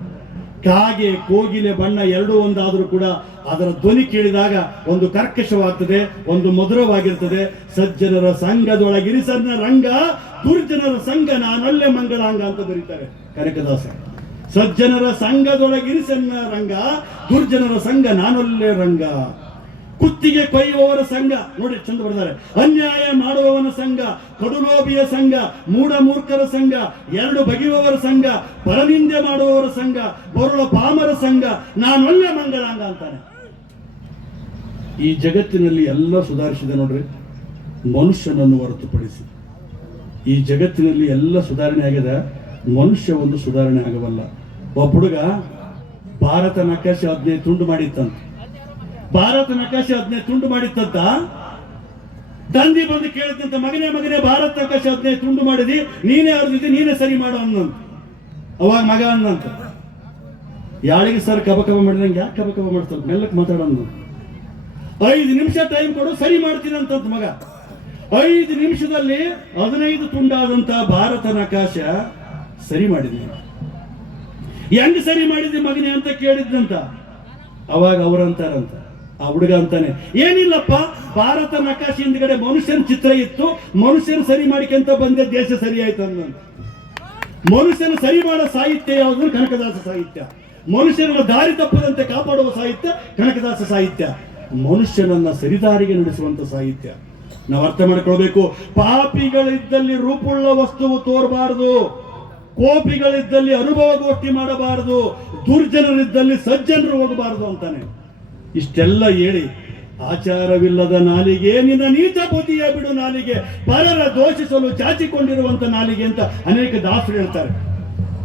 ಕಾಗೆ ಕೋಗಿಲೆ ಬಣ್ಣ ಎರಡೂ ಒಂದಾದ್ರೂ ಕೂಡ ಅದರ ಧ್ವನಿ ಕೇಳಿದಾಗ ಒಂದು ಕರ್ಕಶವಾಗ್ತದೆ, ಒಂದು ಮಧುರವಾಗಿರ್ತದೆ. ಸಜ್ಜನರ ಸಂಘದೊಳಗಿರಿಸನ್ನ ರಂಗ, ದುರ್ಜನರ ಸಂಘ ನಾನೊಳ್ಳೆ ಮಂಗಳಾಂಗ ಅಂತ ಬರೀತಾರೆ ಕನಕದಾಸ. ಸಜ್ಜನರ ಸಂಘದೊಳಗಿರಿಸನ್ನ ರಂಗ, ದುರ್ಜನರ ಸಂಘ ನಾನೊಳ್ಳೆ ರಂಗ. ಕುತ್ತಿಗೆ ಕೊಯ್ಯುವವರ ಸಂಘ ನೋಡಿ ಚಂದ ಬರ್ತಾರೆ. ಅನ್ಯಾಯ ಮಾಡುವವನ ಸಂಘ, ಕಡುಲೋಭಿಯ ಸಂಘ, ಮೂಢ ಮೂರ್ಖರ ಸಂಘ, ಎರಡು ಬಗೆಯುವವರ ಸಂಘ, ಪರನಿಂದೆ ಮಾಡುವವರ ಸಂಘ, ಬರುಳ ಪಾಮರ ಸಂಘ, ನಾನೊಳ್ಳೆ ಮಂಗಳಾಂಗ ಅಂತಾನೆ. ಈ ಜಗತ್ತಿನಲ್ಲಿ ಎಲ್ಲ ಸುಧಾರಿಸಿದೆ ನೋಡ್ರಿ, ಮನುಷ್ಯನನ್ನು ಹೊರತುಪಡಿಸಿ. ಈ ಜಗತ್ತಿನಲ್ಲಿ ಎಲ್ಲ ಸುಧಾರಣೆ ಆಗಿದೆ, ಮನುಷ್ಯ ಒಂದು ಸುಧಾರಣೆ ಆಗವಲ್ಲ. ಒಬ್ಬ ಹುಡುಗ ಭಾರತ ನಕಾಶೆ 15 ತುಂಡು ಮಾಡಿತ್ತಂತ. ಭಾರತ ನಕಾಶೆ 15 ತುಂಡು ಮಾಡಿತ್ತಂತ. ತಂದೆ ಬಂದು ಕೇಳಿದಂತ, ಮಗನೇ ಮಗನೇ ಭಾರತ ನಕಾಶೆ 15 ತುಂಡು ಮಾಡಿದಿ, ನೀನೇ ಅರ್ದಿದ್ದಿ, ನೀನೇ ಸರಿ ಮಾಡು ಅನ್ನಂತ. ಅವಾಗ ಮಗ ಅನ್ನಂತ, ಯಾಳಿಗೆ ಸರ್ ಕಬ ಕಬ ಮಾಡಿದಂಗೆ ಯಾಕೆ ಕಬ ಕಬ ಮಾಡ್ತಾರೆ, ಮೆಲ್ಲಕ್ಕೆ ಮಾತಾಡೋಣ. 5 ನಿಮಿಷ ಟೈಮ್ ಕೊಡು, ಸರಿ ಮಾಡ್ತೀನಿ ಅಂತಂತ ಮಗ. 5 ನಿಮಿಷದಲ್ಲಿ 15 ತುಂಡಾದಂತ ಭಾರತ ನಕಾಶ ಸರಿ ಮಾಡಿದ್ನಿ. ಹೆಂಗ್ ಸರಿ ಮಾಡಿದ್ದೆ ಮಗನೇ ಅಂತ ಕೇಳಿದ್ದಂತ. ಅವಾಗ ಅವರಂತಾರಂತ, ಆ ಹುಡುಗ ಅಂತಾನೆ, ಏನಿಲ್ಲಪ್ಪ, ಭಾರತ ನಕಾಶೆ ಹಿಂದ್ಗಡೆ ಮನುಷ್ಯನ ಚಿತ್ರ ಇತ್ತು, ಮನುಷ್ಯನ ಸರಿ ಮಾಡಿಕೊಂತ ಬಂದೆ, ದೇಶ ಸರಿ ಆಯ್ತು ಅನ್ನಂತ. ಮನುಷ್ಯನ ಸರಿ ಮಾಡೋ ಸಾಹಿತ್ಯ ಯಾವುದು? ಕನಕದಾಸ ಸಾಹಿತ್ಯ. ಮನುಷ್ಯನ ದಾರಿ ತಪ್ಪದಂತೆ ಕಾಪಾಡುವ ಸಾಹಿತ್ಯ ಕನಕದಾಸ ಸಾಹಿತ್ಯ. ಮನುಷ್ಯನನ್ನ ಸರಿದಾರಿಗೆ ನಡೆಸುವಂತ ಸಾಹಿತ್ಯ ನಾವು ಅರ್ಥ ಮಾಡ್ಕೊಳ್ಬೇಕು. ಪಾಪಿಗಳಿದ್ದಲ್ಲಿ ರೂಪುಳ್ಳ ವಸ್ತುವು ತೋರಬಾರದು. ಕೋಪಿಗಳಿದ್ದಲ್ಲಿ ಅನುಭವಗೋಷ್ಠಿ ಮಾಡಬಾರದು, ದುರ್ಜನರಿದ್ದಲ್ಲಿ ಸಜ್ಜನರು ಹೋಗಬಾರದು ಅಂತಾನೆ. ಇಷ್ಟೆಲ್ಲ ಹೇಳಿ, ಆಚಾರವಿಲ್ಲದ ನಾಲಿಗೆ, ನಿನ್ನ ನೀಚ ಬುದ್ಧಿಯ ಬಿಡು ನಾಲಿಗೆ, ಪರರ ದೋಷಿಸಲು ಚಾಚಿಕೊಂಡಿರುವಂತ ನಾಲಿಗೆ ಅಂತ ಅನೇಕ ದಾಸರು ಹೇಳ್ತಾರೆ.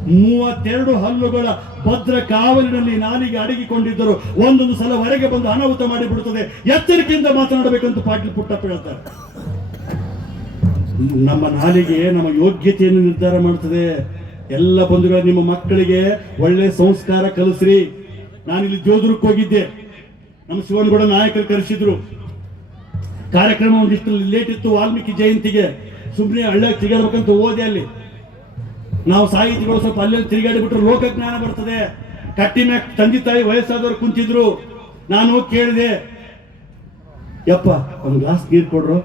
32 ಹಲ್ಲುಗಳ ಭದ್ರ ಕಾವಲಿನಲ್ಲಿ ನಾಲಿಗೆ ಅಡಗಿಕೊಂಡಿದ್ದರು, ಒಂದೊಂದು ಸಲ ಹೊರಗೆ ಬಂದು ಅನಾಹುತ ಮಾಡಿಬಿಡುತ್ತದೆ, ಎಚ್ಚರಿಕೆಯಿಂದ ಮಾತನಾಡಬೇಕಂತ ಪಾಟೀಲ್ ಪುಟ್ಟಪ್ಪ ಹೇಳ್ತಾರೆ. ನಮ್ಮ ನಾಲಿಗೆ ನಮ್ಮ ಯೋಗ್ಯತೆಯನ್ನು ನಿರ್ಧಾರ ಮಾಡ್ತದೆ. ಎಲ್ಲ ಬಂಧುಗಳ, ನಿಮ್ಮ ಮಕ್ಕಳಿಗೆ ಒಳ್ಳೆ ಸಂಸ್ಕಾರ ಕಲಿಸ್ರಿ. ನಾನಿಲ್ಲಿ ಜೋಧುರಕ್ಕೆ ಹೋಗಿದ್ದೆ, ನಮ್ಮ ಶಿವನಗೌಡ ನಾಯಕರು ಕರೆಸಿದ್ರು. ಕಾರ್ಯಕ್ರಮ ಒಂದಿಷ್ಟು ಲೇಟ್ ಇತ್ತು, ವಾಲ್ಮೀಕಿ ಜಯಂತಿಗೆ. ಸುಮ್ಮನೆ ಹಳ್ಳಿಯಾಗ ತಿರುಗಾಡ್ಬೇಕಂತ ಹೋದೆ. ಅಲ್ಲಿ ನಾವು ಸಾಹಿತಿಗಳು ಸ್ವಲ್ಪ ಅಲ್ಲೆಲ್ಲಿ ತಿರುಗಾಡಿ ಬಿಟ್ರೆ ಲೋಕಜ್ಞಾನ ಬರ್ತದೆ. ಕಟ್ಟಿ ಮ್ಯಾಗ ತಂದೆ ತಾಯಿ ವಯಸ್ಸಾದವ್ರು ಕುಂತಿದ್ರು. ನಾನು ಕೇಳಿದೆ, ಯಪ್ಪ ಒಂದು ಗ್ಲಾಸ್ ನೀರು ಕೊಡ್ರು.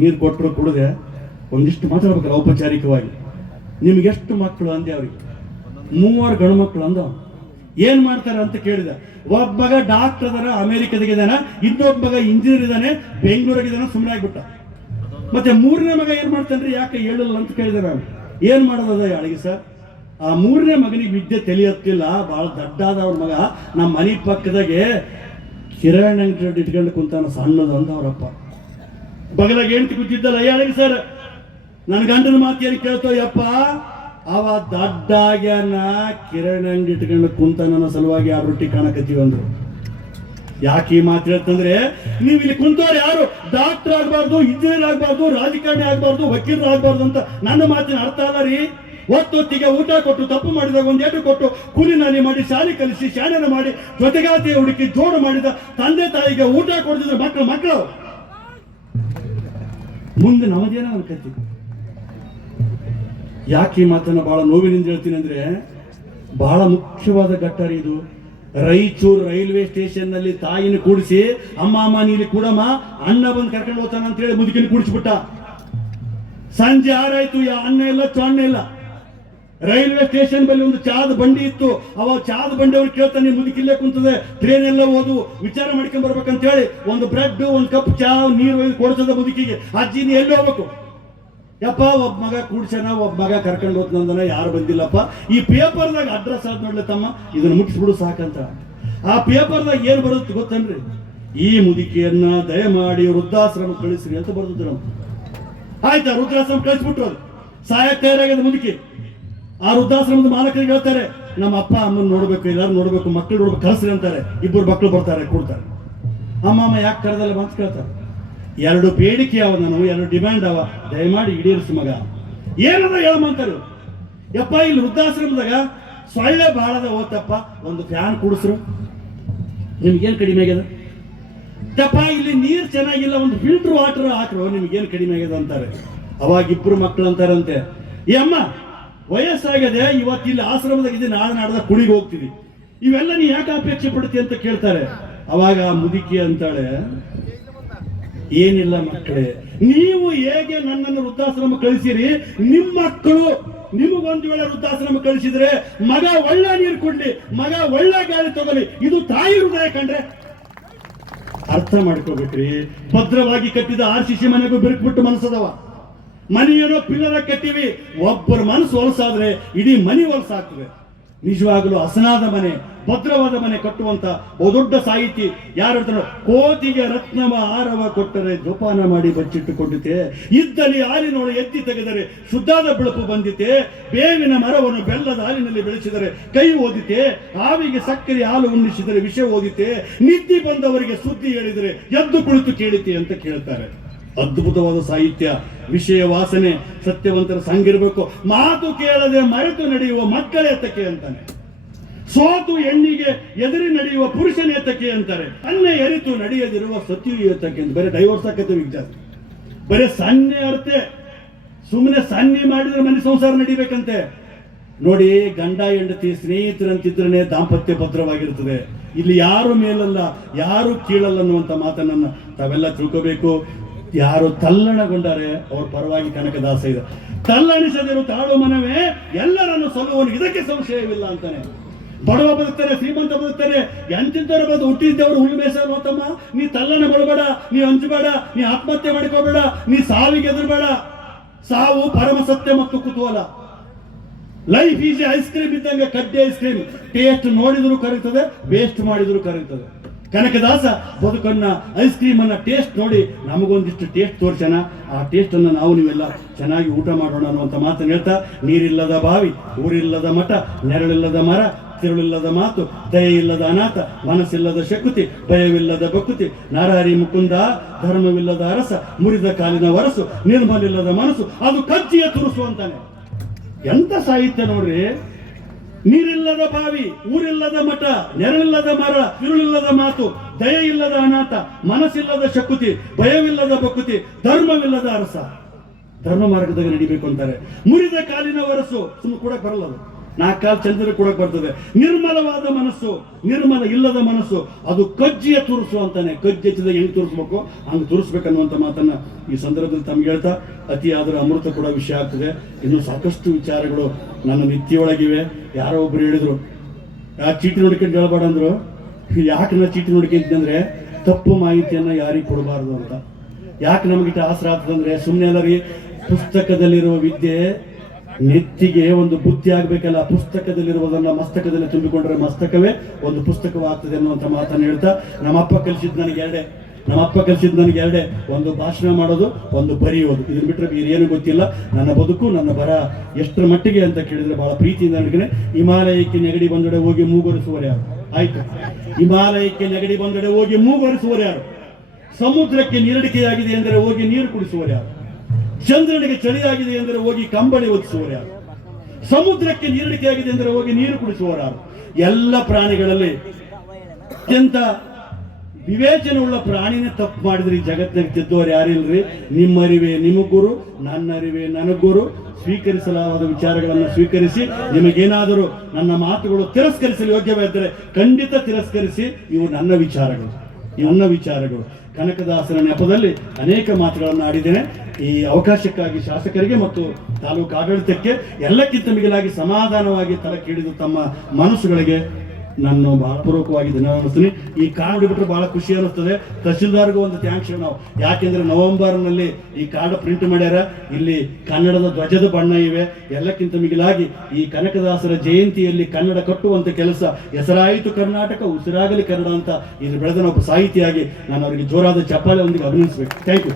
ನೀರು ಕೊಟ್ಟರು, ಕುಡಿದೆ. ಒಂದಿಷ್ಟು ಮಾತಾಡ್ಬೇಕಲ್ಲ ಔಪಚಾರಿಕವಾಗಿ. ನಿಮ್ಗೆಷ್ಟು ಮಕ್ಕಳು ಅಂದೆ ಅವ್ರಿಗೆ. 3 ಗಂಡು ಮಕ್ಕಳು ಅಂದ. ಏನ್ ಮಾಡ್ತಾರೆ ಅಂತ ಕೇಳಿದೆ. ಒಬ್ಬ ಮಗ ಡಾಕ್ಟರ್ ಅದಾನ, ಅಮೆರಿಕದಾಗಿದ್ದಾನ. ಇನ್ನೊಬ್ಬ ಮಗ ಇಂಜಿನಿಯರ್ ಇದ್ದಾನೆ, ಬೆಂಗಳೂರಾಗಿದ್ದಾನ. ಸುಮ್ಮನೆ ಆಗ್ಬಿಟ್ಟ. ಮತ್ತೆ 3ನೇ ಮಗ ಏನ್ ಮಾಡ್ತಾನ್ರಿ, ಯಾಕೆ ಹೇಳಿಲ್ಲ ಅಂತ ಕೇಳಿದೆ ನಾನು. ಏನ್ ಮಾಡೋದದ ಅಡಿಗೆ ಸರ್? ಆ 3ನೇ ಮಗನಿಗೆ ವಿದ್ಯೆ ತಿಳಿಯತ್ತಿಲ್ಲ, ಬಹಳ ದಡ್ಡಾದ ಅವ್ರ ಮಗ. ನಮ್ಮ ಮನೆ ಪಕ್ಕದಾಗೆ ಕಿರಾಣಿ ಅಂಗಡಿ ಇಟ್ಕೊಂಡು ಕುಂತಾನ, ಸಣ್ಣದು ಅಂದ ಅವರಪ್ಪ. ಬಗಲಾಗ ಹೆಂಡತಿ ಕೂತಿದ್ದಲ್ಲ, ಅಡಿಗೆ ಸರ್ ನನ್ನ ಗಂಡನ ಮಾತೇನು ಕೇಳ್ತೋ, ಯಪ್ಪ ಅವ ದಡ್ಡಾಗ್ಯಾನ, ಕಿರಾಣಿ ಅಂಗಡಿ ಇಟ್ಕೊಂಡು ಕುಂತ ನನ್ನ ಸಲುವಾಗಿ ಆ ರೊಟ್ಟಿ ಕಾಣಕತ್ತೀವಿ ಅಂದ್ರು. ಯಾಕೆ ಈ ಮಾತು ಹೇಳ್ತಂದ್ರೆ, ನೀವು ಇಲ್ಲಿ ಕುಂತವ್ರು ಯಾರು ಡಾಕ್ಟರ್ ಆಗ್ಬಾರ್ದು, ಇಂಜಿನಿಯರ್ ಆಗ್ಬಾರ್ದು, ರಾಜಕಾರಣಿ ಆಗ್ಬಾರ್ದು, ವಕೀಲರು ಆಗ್ಬಾರ್ದು ಅಂತ ನನ್ನ ಮಾತಿನ ಅರ್ಥ ಅಲ್ಲ ರೀ. ಹೊತ್ತೊತ್ತಿಗೆ ಊಟ ಕೊಟ್ಟು, ತಪ್ಪು ಮಾಡಿದಾಗ ಒಂದು ಏಟು ಕೊಟ್ಟು, ಕೂಲಿನಾಲಿ ಮಾಡಿ, ಶಾಲೆ ಕಲಿಸಿ, ಶಾಲೆನ ಮಾಡಿ, ಜೊತೆಗಾತಿಯ ಹುಡುಕಿ ಜೋಡು ಮಾಡಿದ ತಂದೆ ತಾಯಿಗೆ ಊಟ ಕೊಡ್ತಿದ್ರೆ ಮಕ್ಕಳು ಮುಂದೆ ನಮ್ಮದೇನೋ ಅನ್ಕತ್ತಿ. ಯಾಕೆ ಈ ಮಾತನ್ನ ಬಹಳ ನೋವಿನಿಂದ ಹೇಳ್ತೀನಿ ಅಂದ್ರೆ, ಬಹಳ ಮುಖ್ಯವಾದ ಘಟ್ಟ ಇದು. ರಾಯಚೂರು ರೈಲ್ವೆ ಸ್ಟೇಷನ್ ನಲ್ಲಿ ತಾಯಿನ ಕೂಡಿಸಿ, ಅಮ್ಮ ನೀಲಿ ಕೂಡಮ್ಮ, ಅಣ್ಣ ಬಂದು ಕರ್ಕೊಂಡು ಹೋಗ್ತಾನ ಅಂತ ಹೇಳಿ ಮುದುಕಿನ ಕೂಡಿಸ್ಬಿಟ್ಟ. ಸಂಜೆ 6 ಆಯ್ತು, ಅನ್ನ ಇಲ್ಲ, ಚೊಣ್ಣ ಇಲ್ಲ. ರೈಲ್ವೆ ಸ್ಟೇಷನ್ ಬಳಿ ಒಂದು ಚಾದ ಬಂಡಿ ಇತ್ತು. ಅವ ಚಾದ ಬಂಡಿ ಅವ್ರು ಕೇಳ್ತಾನೆ, ಮುದುಕಿಲ್ಲೇ ಕುಂತದೆ, ಟ್ರೈನ್ ಎಲ್ಲ ಓದು, ವಿಚಾರ ಮಾಡ್ಕೊಂಡ್ ಬರ್ಬೇಕಂತ ಹೇಳಿ ಒಂದು ಬ್ರೆಡ್, ಒಂದು ಕಪ್ ಚಾ, ನೀರು ಕೊಡ್ತದ ಮುದುಕಿಗೆ. ಅಜ್ಜಿ ನೀ ಎಲ್ಲಿ ಹೋಗ್ಬೇಕು? ಯಪ್ಪ ಒಬ್ಬ ಮಗ ಕೂಡ್ಸನ, ಒಬ್ಬ ಮಗ ಕರ್ಕೊಂಡು ಹೋದ್ನಂದನ, ಯಾರು ಬಂದಿಲ್ಲಪ್ಪ. ಈ ಪೇಪರ್ದಾಗ ಅಡ್ರೆಸ್ ಆದ್ ನೋಡ್ಲಿ ತಮ್ಮ, ಇದನ್ನ ಮುಟ್ಟಿಸ್ಬಿಡು ಸಾಕಂತ. ಆ ಪೇಪರ್ದಾಗ ಏನ್ ಬರುತ್ತೆ ಗೊತ್ತನ್ರಿ, ಈ ಮುದುಕಿಯನ್ನ ದಯಮಾಡಿ ವೃದ್ಧಾಶ್ರಮ ಕಳಿಸ್ರಿ ಅಂತ ಬರ್ದಿದ್ರು. ನಮ್ಮ ಆಯ್ತಾ, ವೃದ್ಧಾಶ್ರಮ ಕಳಿಸ್ಬಿಟ್ರು. ಅದು ಸಾಯಕ್ ತಯಾರಾಗ್ಯದ ಮುದುಕಿ. ಆ ವೃದ್ಧಾಶ್ರಮದ ಮಾಲಕರಿಗೆ ಹೇಳ್ತಾರೆ, ನಮ್ಮ ಅಪ್ಪ ಅಮ್ಮನ ನೋಡ್ಬೇಕು, ಎಲ್ಲಾರು ನೋಡ್ಬೇಕು, ಮಕ್ಕಳು ನೋಡ್ಬೇಕು, ಕಳಿಸ್ರಿ ಅಂತಾರೆ. 2 ಮಕ್ಕಳು ಬರ್ತಾರೆ, ಕೊಡ್ತಾರೆ. ಅಮ್ಮ ಯಾಕೆ ಕರೆದಲ್ಲ ಅಂತ ಕೇಳ್ತಾರೆ. 2 ಬೇಡಿಕೆ ಅವ, ನಾನು 2 ಡಿಮ್ಯಾಂಡ್ ಅವ, ದಯಮಾಡಿ ಈಡೇರಿಸು ಮಗ. ಏನದ ಹೇಳಂತಾರೆ. ಯಪ್ಪ ಇಲ್ಲಿ ವೃದ್ಧಾಶ್ರಮದಾಗ ಸೊಳ್ಳೆ ಬಾಳದ, ಓತಪ್ಪ ಒಂದು ಫ್ಯಾನ್ ಕೂಡಿಸ್ರು, ನಿಮ್ಗೇನ್ ಕಡಿಮೆ ಆಗ್ಯದ? ಯಪ್ಪ ಇಲ್ಲಿ ನೀರು ಚೆನ್ನಾಗಿಲ್ಲ, ಒಂದು ಫಿಲ್ಟರ್ ವಾಟರ್ ಹಾಕ್ರು, ನಿಮ್ಗೇನ್ ಕಡಿಮೆ ಆಗ್ಯದ ಅಂತಾರೆ. ಅವಾಗ 2 ಮಕ್ಕಳು ಅಂತಾರಂತೆ, ಈ ಅಮ್ಮ ವಯಸ್ಸಾಗ್ಯದೆ, ಇವತ್ತು ಇಲ್ಲಿ ಆಶ್ರಮದಾಗ ಇದೆ, ನಾಳೆ ನಾಡ್ದಾಗ ಕುಣಿಗೆ ಹೋಗ್ತೀವಿ, ಇವೆಲ್ಲ ನೀ ಯಾಕೆ ಅಪೇಕ್ಷೆ ಪಡ್ತಿ ಅಂತ ಕೇಳ್ತಾರೆ. ಅವಾಗ ಮುದುಕಿ ಅಂತಾಳೆ, ಏನಿಲ್ಲ ಮಕ್ಕಳೇ, ನೀವು ಹೇಗೆ ನನ್ನನ್ನು ವೃದ್ಧಾಶ್ರಮ ಕಳಿಸಿರಿ, ನಿಮ್ಮ ಮಕ್ಕಳು ನಿಮಗೊಂದು ವೇಳೆ ವೃದ್ಧಾಶ್ರಮ ಕಳಿಸಿದ್ರೆ ಮಗ ಒಳ್ಳೆ ನೀರು ಕೊಡ್ಲಿ, ಮಗ ಒಳ್ಳೆ ಗಾಳಿ ತಗೊಳ್ಳಿ, ಇದು ತಾಯಿ ಹೃದಯ ಕಂಡ್ರೆ ಅರ್ಥ ಮಾಡ್ಕೋಬೇಕ್ರಿ. ಭದ್ರವಾಗಿ ಕಟ್ಟಿದ RCC ಮನೆಗೂ ಬಿರುಕ್ಬಿಟ್ಟು ಮನಸ್ಸದವ. ಮನೆಯೇನೋ ಪಿಲ್ಲರ ಕಟ್ಟಿವಿ, ಒಬ್ಬರ ಮನಸ್ಸು ಹೊಲಸಾದ್ರೆ ಇಡೀ ಮನೆ ಹೊಲಸಾಗ್ತದೆ. ನಿಜವಾಗಲೂ ಹಸನಾದ ಮನೆ, ಭದ್ರವಾದ ಮನೆ ಕಟ್ಟುವಂತ ದೊಡ್ಡ ಸಾಹಿತಿ ಯಾರು ಹೇಳ್ತಾರೋ, ಕೋತಿಗೆ ರತ್ನವ ಆರವ ಕೊಟ್ಟರೆ ಜೋಪಾನ ಮಾಡಿ ಬಚ್ಚಿಟ್ಟುಕೊಂಡಿತೆ, ಇದ್ದಲ್ಲಿ ಹಾಲಿನೊಳ ಎತ್ತಿ ತೆಗೆದರೆ ಶುದ್ಧಾದ ಬೆಳಕು ಬಂದಿತೆ, ಬೇವಿನ ಮರವನ್ನು ಬೆಲ್ಲದ ಹಾಲಿನಲ್ಲಿ ಬೆಳೆಸಿದರೆ ಕೈ ಓದಿತೆ, ಹಾವಿಗೆ ಸಕ್ಕರೆ ಹಾಲು ಉಣ್ಣಿಸಿದರೆ ವಿಷ ಓದಿತೆ, ನಿದ್ದೆ ಬಂದವರಿಗೆ ಸುದ್ದಿ ಹೇಳಿದರೆ ಎದ್ದು ಕುಳಿತು ಕೇಳಿತೆ ಅಂತ ಕೇಳ್ತಾರೆ. ಅದ್ಭುತವಾದ ಸಾಹಿತ್ಯ, ವಿಷಯ ವಾಸನೆ, ಸತ್ಯವಂತರ ಸಂಗಿರಬೇಕು. ಮಾತು ಕೇಳದೆ ಮರೆತು ನಡೆಯುವ ಮಕ್ಕಳೇತಕ್ಕೆ ಅಂತಾನೆ. ಸೋತು ಹೆಣ್ಣಿಗೆ ಎದುರಿ ನಡೆಯುವ ಪುರುಷನೇತಕ್ಕೆ ಅಂತಾರೆ. ಅನ್ನೇ ಎರಿತು ನಡೆಯದಿರುವ ಸತ್ಯುತಕ್ಕೆ ಅಂತ. ಬೇರೆ ಡೈವರ್ಸ್ ಆಕತ್ತೆ ವಿಚಾರ, ಬರೀ ಸನ್ನೆ ಅರ್ತೆ. ಸುಮ್ಮನೆ ಸನ್ನೆ ಮಾಡಿದ್ರೆ ಮನೆ ಸಂಸಾರ ನಡಿಬೇಕಂತೆ. ನೋಡಿ, ಗಂಡ ಹೆಂಡತಿ ಸ್ನೇಹಿತರಂತಿದ್ರೇ ದಾಂಪತ್ಯ ಭದ್ರವಾಗಿರ್ತದೆ. ಇಲ್ಲಿ ಯಾರು ಮೇಲಲ್ಲ, ಯಾರು ಕೀಳಲ್ಲ ಅನ್ನುವಂಥ ಮಾತನ್ನ ತಾವೆಲ್ಲ ತಿಳ್ಕೋಬೇಕು. ಯಾರು ತಲ್ಲಣಗೊಂಡಾರೆ ಅವ್ರ ಪರವಾಗಿ ಕನಕದಾಸ ಇದೆ. ತಲ್ಲಣಿಸದಿರು ತಾಳು ಮನವೇ ಎಲ್ಲರನ್ನು ಸಲ್ಲುವನು, ಇದಕ್ಕೆ ಸಂಶಯವಿಲ್ಲ ಅಂತಾನೆ. ಬಡವ ಬದುಕ್ತಾರೆ, ಶ್ರೀಮಂತ ಬದುಕ್ತಾರೆ, ಎಂತಿದ್ದವರು ಬಂದು ಹುಟ್ಟಿದ್ದವರು ಹುಲ್ಲು ಮೇಸಲು ಹೋತಮ್ಮ. ನೀ ತಲ್ಲಣ ಬಡಬೇಡ, ನೀ ಹಂಚಬೇಡ, ನೀ ಆತ್ಮಹತ್ಯೆ ಮಾಡ್ಕೋಬೇಡ, ನೀ ಸಾವಿಗೆ ಎದುರಬೇಡ. ಸಾವು ಪರಮ ಸತ್ಯ ಮತ್ತು ಕುತೂಹಲ. ಲೈಫ್ ಈಸ್ ಐಸ್ ಕ್ರೀಮ್ ಇದ್ದಂಗೆ, ಕಡ್ಡಿ ಐಸ್ ಕ್ರೀಮ್. ಟೇಸ್ಟ್ ನೋಡಿದ್ರು ಕರಗ್ತದೆ, ವೇಸ್ಟ್ ಮಾಡಿದ್ರು ಕರಗ್ತದೆ. ಕನಕದಾಸ ಬದುಕನ್ನ ಐಸ್ ಕ್ರೀಮ್ ಅನ್ನ ಟೇಸ್ಟ್ ನೋಡಿ ನಮಗೊಂದಿಷ್ಟು ಟೇಸ್ಟ್ ತೋರ್ಸೋಣ, ಆ ಟೇಸ್ಟ್ ಅನ್ನು ನಾವು ನೀವೆಲ್ಲ ಚೆನ್ನಾಗಿ ಊಟ ಮಾಡೋಣ ಅನ್ನುವಂಥ ಮಾತನ್ನು ಹೇಳ್ತಾ, ನೀರಿಲ್ಲದ ಬಾವಿ, ಊರಿಲ್ಲದ ಮಠ, ನೆರಳಿಲ್ಲದ ಮರ, ತಿರುಳಿಲ್ಲದ ಮಾತು, ದಯೆ ಇಲ್ಲದ ಅನಾಥ, ಮನಸ್ಸಿಲ್ಲದ ಶಕುತಿ, ಭಯವಿಲ್ಲದ ಬಕುತಿ, ನರಹರಿ ಮುಕುಂದ, ಧರ್ಮವಿಲ್ಲದ ಅರಸ, ಮುರಿದ ಕಾಲಿನ ವರಸು, ನಿರ್ಮಲಿಲ್ಲದ ಮನಸ್ಸು, ಅದು ಕಜ್ಜಿಯ ತುರುಸು ಅಂತಾನೆ. ಎಂತ ಸಾಹಿತ್ಯ ನೋಡ್ರಿ. ನೀರಿಲ್ಲದ ಬಾವಿ, ಊರಿಲ್ಲದ ಮಠ, ನೆರಳಿಲ್ಲದ ಮರ, ತಿರುಳಿಲ್ಲದ ಮಾತು, ದಯೆ ಇಲ್ಲದ ಅನಾಥ, ಮನಸ್ಸಿಲ್ಲದ ಶಕುತಿ, ಭಯವಿಲ್ಲದ ಬಕುತಿ, ಧರ್ಮವಿಲ್ಲದ ಅರಸ. ಧರ್ಮ ಮಾರ್ಗದಾಗ ನಡಿಬೇಕು ಅಂತಾರೆ. ಮುರಿದ ಕಾಲಿನ ವರಸು, ಸುಮ್ಮನೆ ಕೂಡ ಬರಲ್ಲ ಅದು, 4 ಕಾಲು ಚಂದ್ರ ಕೂಡ ಬರ್ತದೆ. ನಿರ್ಮಲವಾದ ಮನಸ್ಸು, ನಿರ್ಮಲ ಇಲ್ಲದ ಮನಸ್ಸು, ಅದು ಕಜ್ಜಿಯ ತುರುಸು ಅಂತಾನೆ. ಕಜ್ಜಿ ಹೆಚ್ಚಿದಾಗ ಹೆಂಗ್ ತುರಿಸ್ಬೇಕು ಹಂಗೆ ತುರಿಸ್ಬೇಕನ್ನುವಂಥ ಮಾತನ್ನ ಈ ಸಂದರ್ಭದಲ್ಲಿ ತಮ್ಗೆ ಹೇಳ್ತಾ, ಅತಿಯಾದರೂ ಅಮೃತ ಕೂಡ ವಿಷಯ ಆಗ್ತದೆ. ಇನ್ನು ಸಾಕಷ್ಟು ವಿಚಾರಗಳು ನನ್ನ ನಿತ್ಯವೊಳಗಿವೆ. ಯಾರೋ ಒಬ್ರು ಹೇಳಿದ್ರು, ಚೀಟಿ ನೋಡ್ಕೊಂಡು ಹೇಳ್ಬೇಡ ಅಂದ್ರು. ಯಾಕೆ ನಾ ಚೀಟಿ ನೋಡ್ಕೊಂತಿದ್ದಂದ್ರೆ ತಪ್ಪು ಮಾಹಿತಿಯನ್ನ ಯಾರಿಗೆ ಕೊಡಬಾರ್ದು ಅಂತ. ಯಾಕೆ ನಮಗಿಟ್ಟು ಆಸರ ಆಗ್ತದಂದ್ರೆ, ಸುಮ್ಮನೆ ಎಲ್ಲರಿ ಪುಸ್ತಕದಲ್ಲಿರುವ ವಿದ್ಯೆ ನೆತ್ತಿಗೆ ಒಂದು ಬುದ್ಧಿ ಆಗ್ಬೇಕಲ್ಲ. ಪುಸ್ತಕದಲ್ಲಿರುವುದನ್ನ ಮಸ್ತಕದಲ್ಲಿ ತುಂಬಿಕೊಂಡ್ರೆ ಮಸ್ತಕವೇ ಒಂದು ಪುಸ್ತಕವಾಗ್ತದೆ ಅನ್ನುವಂಥ ಮಾತನ್ನು ಹೇಳ್ತಾ, ನಮ್ಮಪ್ಪ ಕಲಿಸಿದ್ ನನಗೆ ಎರಡೇ, ಒಂದು ಭಾಷಣ ಮಾಡೋದು, ಒಂದು ಬರೆಯೋದು. ಇದನ್ನ ಬಿಟ್ಟರೆ ಬೇರೆ ಏನು ಗೊತ್ತಿಲ್ಲ. ನನ್ನ ಬದುಕು, ನನ್ನ ಬರ ಎಷ್ಟರ ಮಟ್ಟಿಗೆ ಅಂತ ಕೇಳಿದ್ರೆ ಬಹಳ ಪ್ರೀತಿಯಿಂದ ನಡಗನೆ. ಹಿಮಾಲಯಕ್ಕೆ ನೆಗಡಿ ಬಂದೊಡೆ ಹೋಗಿ ಮೂಗೊರೆಸುವರು ಯಾರು? ಆಯ್ತು, ಹಿಮಾಲಯಕ್ಕೆ ನೆಗಡಿ ಬಂದೊಡೆ ಹೋಗಿ ಮೂಗೊರೆಸುವರು ಯಾರು? ಸಮುದ್ರಕ್ಕೆ ನೀರಡಿಕೆಯಾಗಿದೆ ಎಂದರೆ ಹೋಗಿ ನೀರು ಕುಡಿಸುವರು ಯಾರು? ಚಂದ್ರನಿಗೆ ಚಳಿಯಾಗಿದೆ ಎಂದರೆ ಹೋಗಿ ಕಂಬಳಿ ಒದಿಸುವರು ಯಾರು? ಸಮುದ್ರಕ್ಕೆ ನೀರಡಿಕೆಯಾಗಿದೆ ಎಂದರೆ ಹೋಗಿ ನೀರು ಕುಡಿಸುವರು ಯಾರು? ಎಲ್ಲ ಪ್ರಾಣಿಗಳಲ್ಲಿ ಅತ್ಯಂತ ವಿವೇಚನೆ ಉಳ್ಳ ಪ್ರಾಣಿನೇ ತಪ್ಪು ಮಾಡಿದ್ರಿ ಈ ಜಗತ್ತಿನಾಗ ತಿದ್ದೋರು ಯಾರಿಲ್ರಿ. ನಿಮ್ಮ ಅರಿವೇ ನಿಮಗ್ ಗುರು, ನನ್ನ ಅರಿವೇ ನನಗ್ ಗುರು. ಸ್ವೀಕರಿಸಲಾದ ವಿಚಾರಗಳನ್ನು ಸ್ವೀಕರಿಸಿ, ನಿಮಗೇನಾದರೂ ನನ್ನ ಮಾತುಗಳು ತಿರಸ್ಕರಿಸಲು ಯೋಗ್ಯವಾಗಿದ್ದರೆ ಖಂಡಿತ ತಿರಸ್ಕರಿಸಿ. ಇವು ನನ್ನ ವಿಚಾರಗಳು. ಕನಕದಾಸನ ನೆಪದಲ್ಲಿ ಅನೇಕ ಮಾತುಗಳನ್ನು ಆಡಿದ್ದೇನೆ. ಈ ಅವಕಾಶಕ್ಕಾಗಿ ಶಾಸಕರಿಗೆ ಮತ್ತು ತಾಲೂಕು ಆಡಳಿತಕ್ಕೆ ಎಲ್ಲಕ್ಕಿಂತ ಮಿಗಿಲಾಗಿ ಸಮಾಧಾನವಾಗಿ ತಲೆ ಕೇಳಿದ ತಮ್ಮ ಮನಸ್ಸುಗಳಿಗೆ ನಾನು ಬಹಳ ಪೂರ್ವಕವಾಗಿ ಧನ್ಯವಾದಿಸ್ತೀನಿ. ಈ ಕಾರ್ಡ್ ಬಿಟ್ಟರೆ ಬಹಳ ಖುಷಿ ಅನ್ನಿಸ್ತದೆ. ತಹಶೀಲ್ದಾರ್ಗೂ ಒಂದು ಥ್ಯಾಂಕ್ಸ್ ನಾವು. ಯಾಕೆಂದ್ರೆ ನವೆಂಬರ್ನಲ್ಲಿ ಈ ಕಾರ್ಡ್ ಪ್ರಿಂಟ್ ಮಾಡ್ಯಾರ. ಇಲ್ಲಿ ಕನ್ನಡದ ಧ್ವಜದ ಬಣ್ಣ ಇವೆ. ಎಲ್ಲಕ್ಕಿಂತ ಮಿಗಿಲಾಗಿ ಈ ಕನಕದಾಸರ ಜಯಂತಿಯಲ್ಲಿ ಕನ್ನಡ ಕಟ್ಟುವಂತ ಕೆಲಸ, ಹೆಸರಾಯಿತು ಕರ್ನಾಟಕ, ಉಸಿರಾಗಲಿ ಕನ್ನಡ ಅಂತ ಇಲ್ಲಿ ಬೆಳೆದ ಒಬ್ಬ ಸಾಹಿತಿಯಾಗಿ ನಾನು ಅವರಿಗೆ ಜೋರಾದ ಚಪ್ಪಾಳೆ ಒಂದಿಗೆ ಅಭಿನಂದಿಸಬೇಕು. Thank you.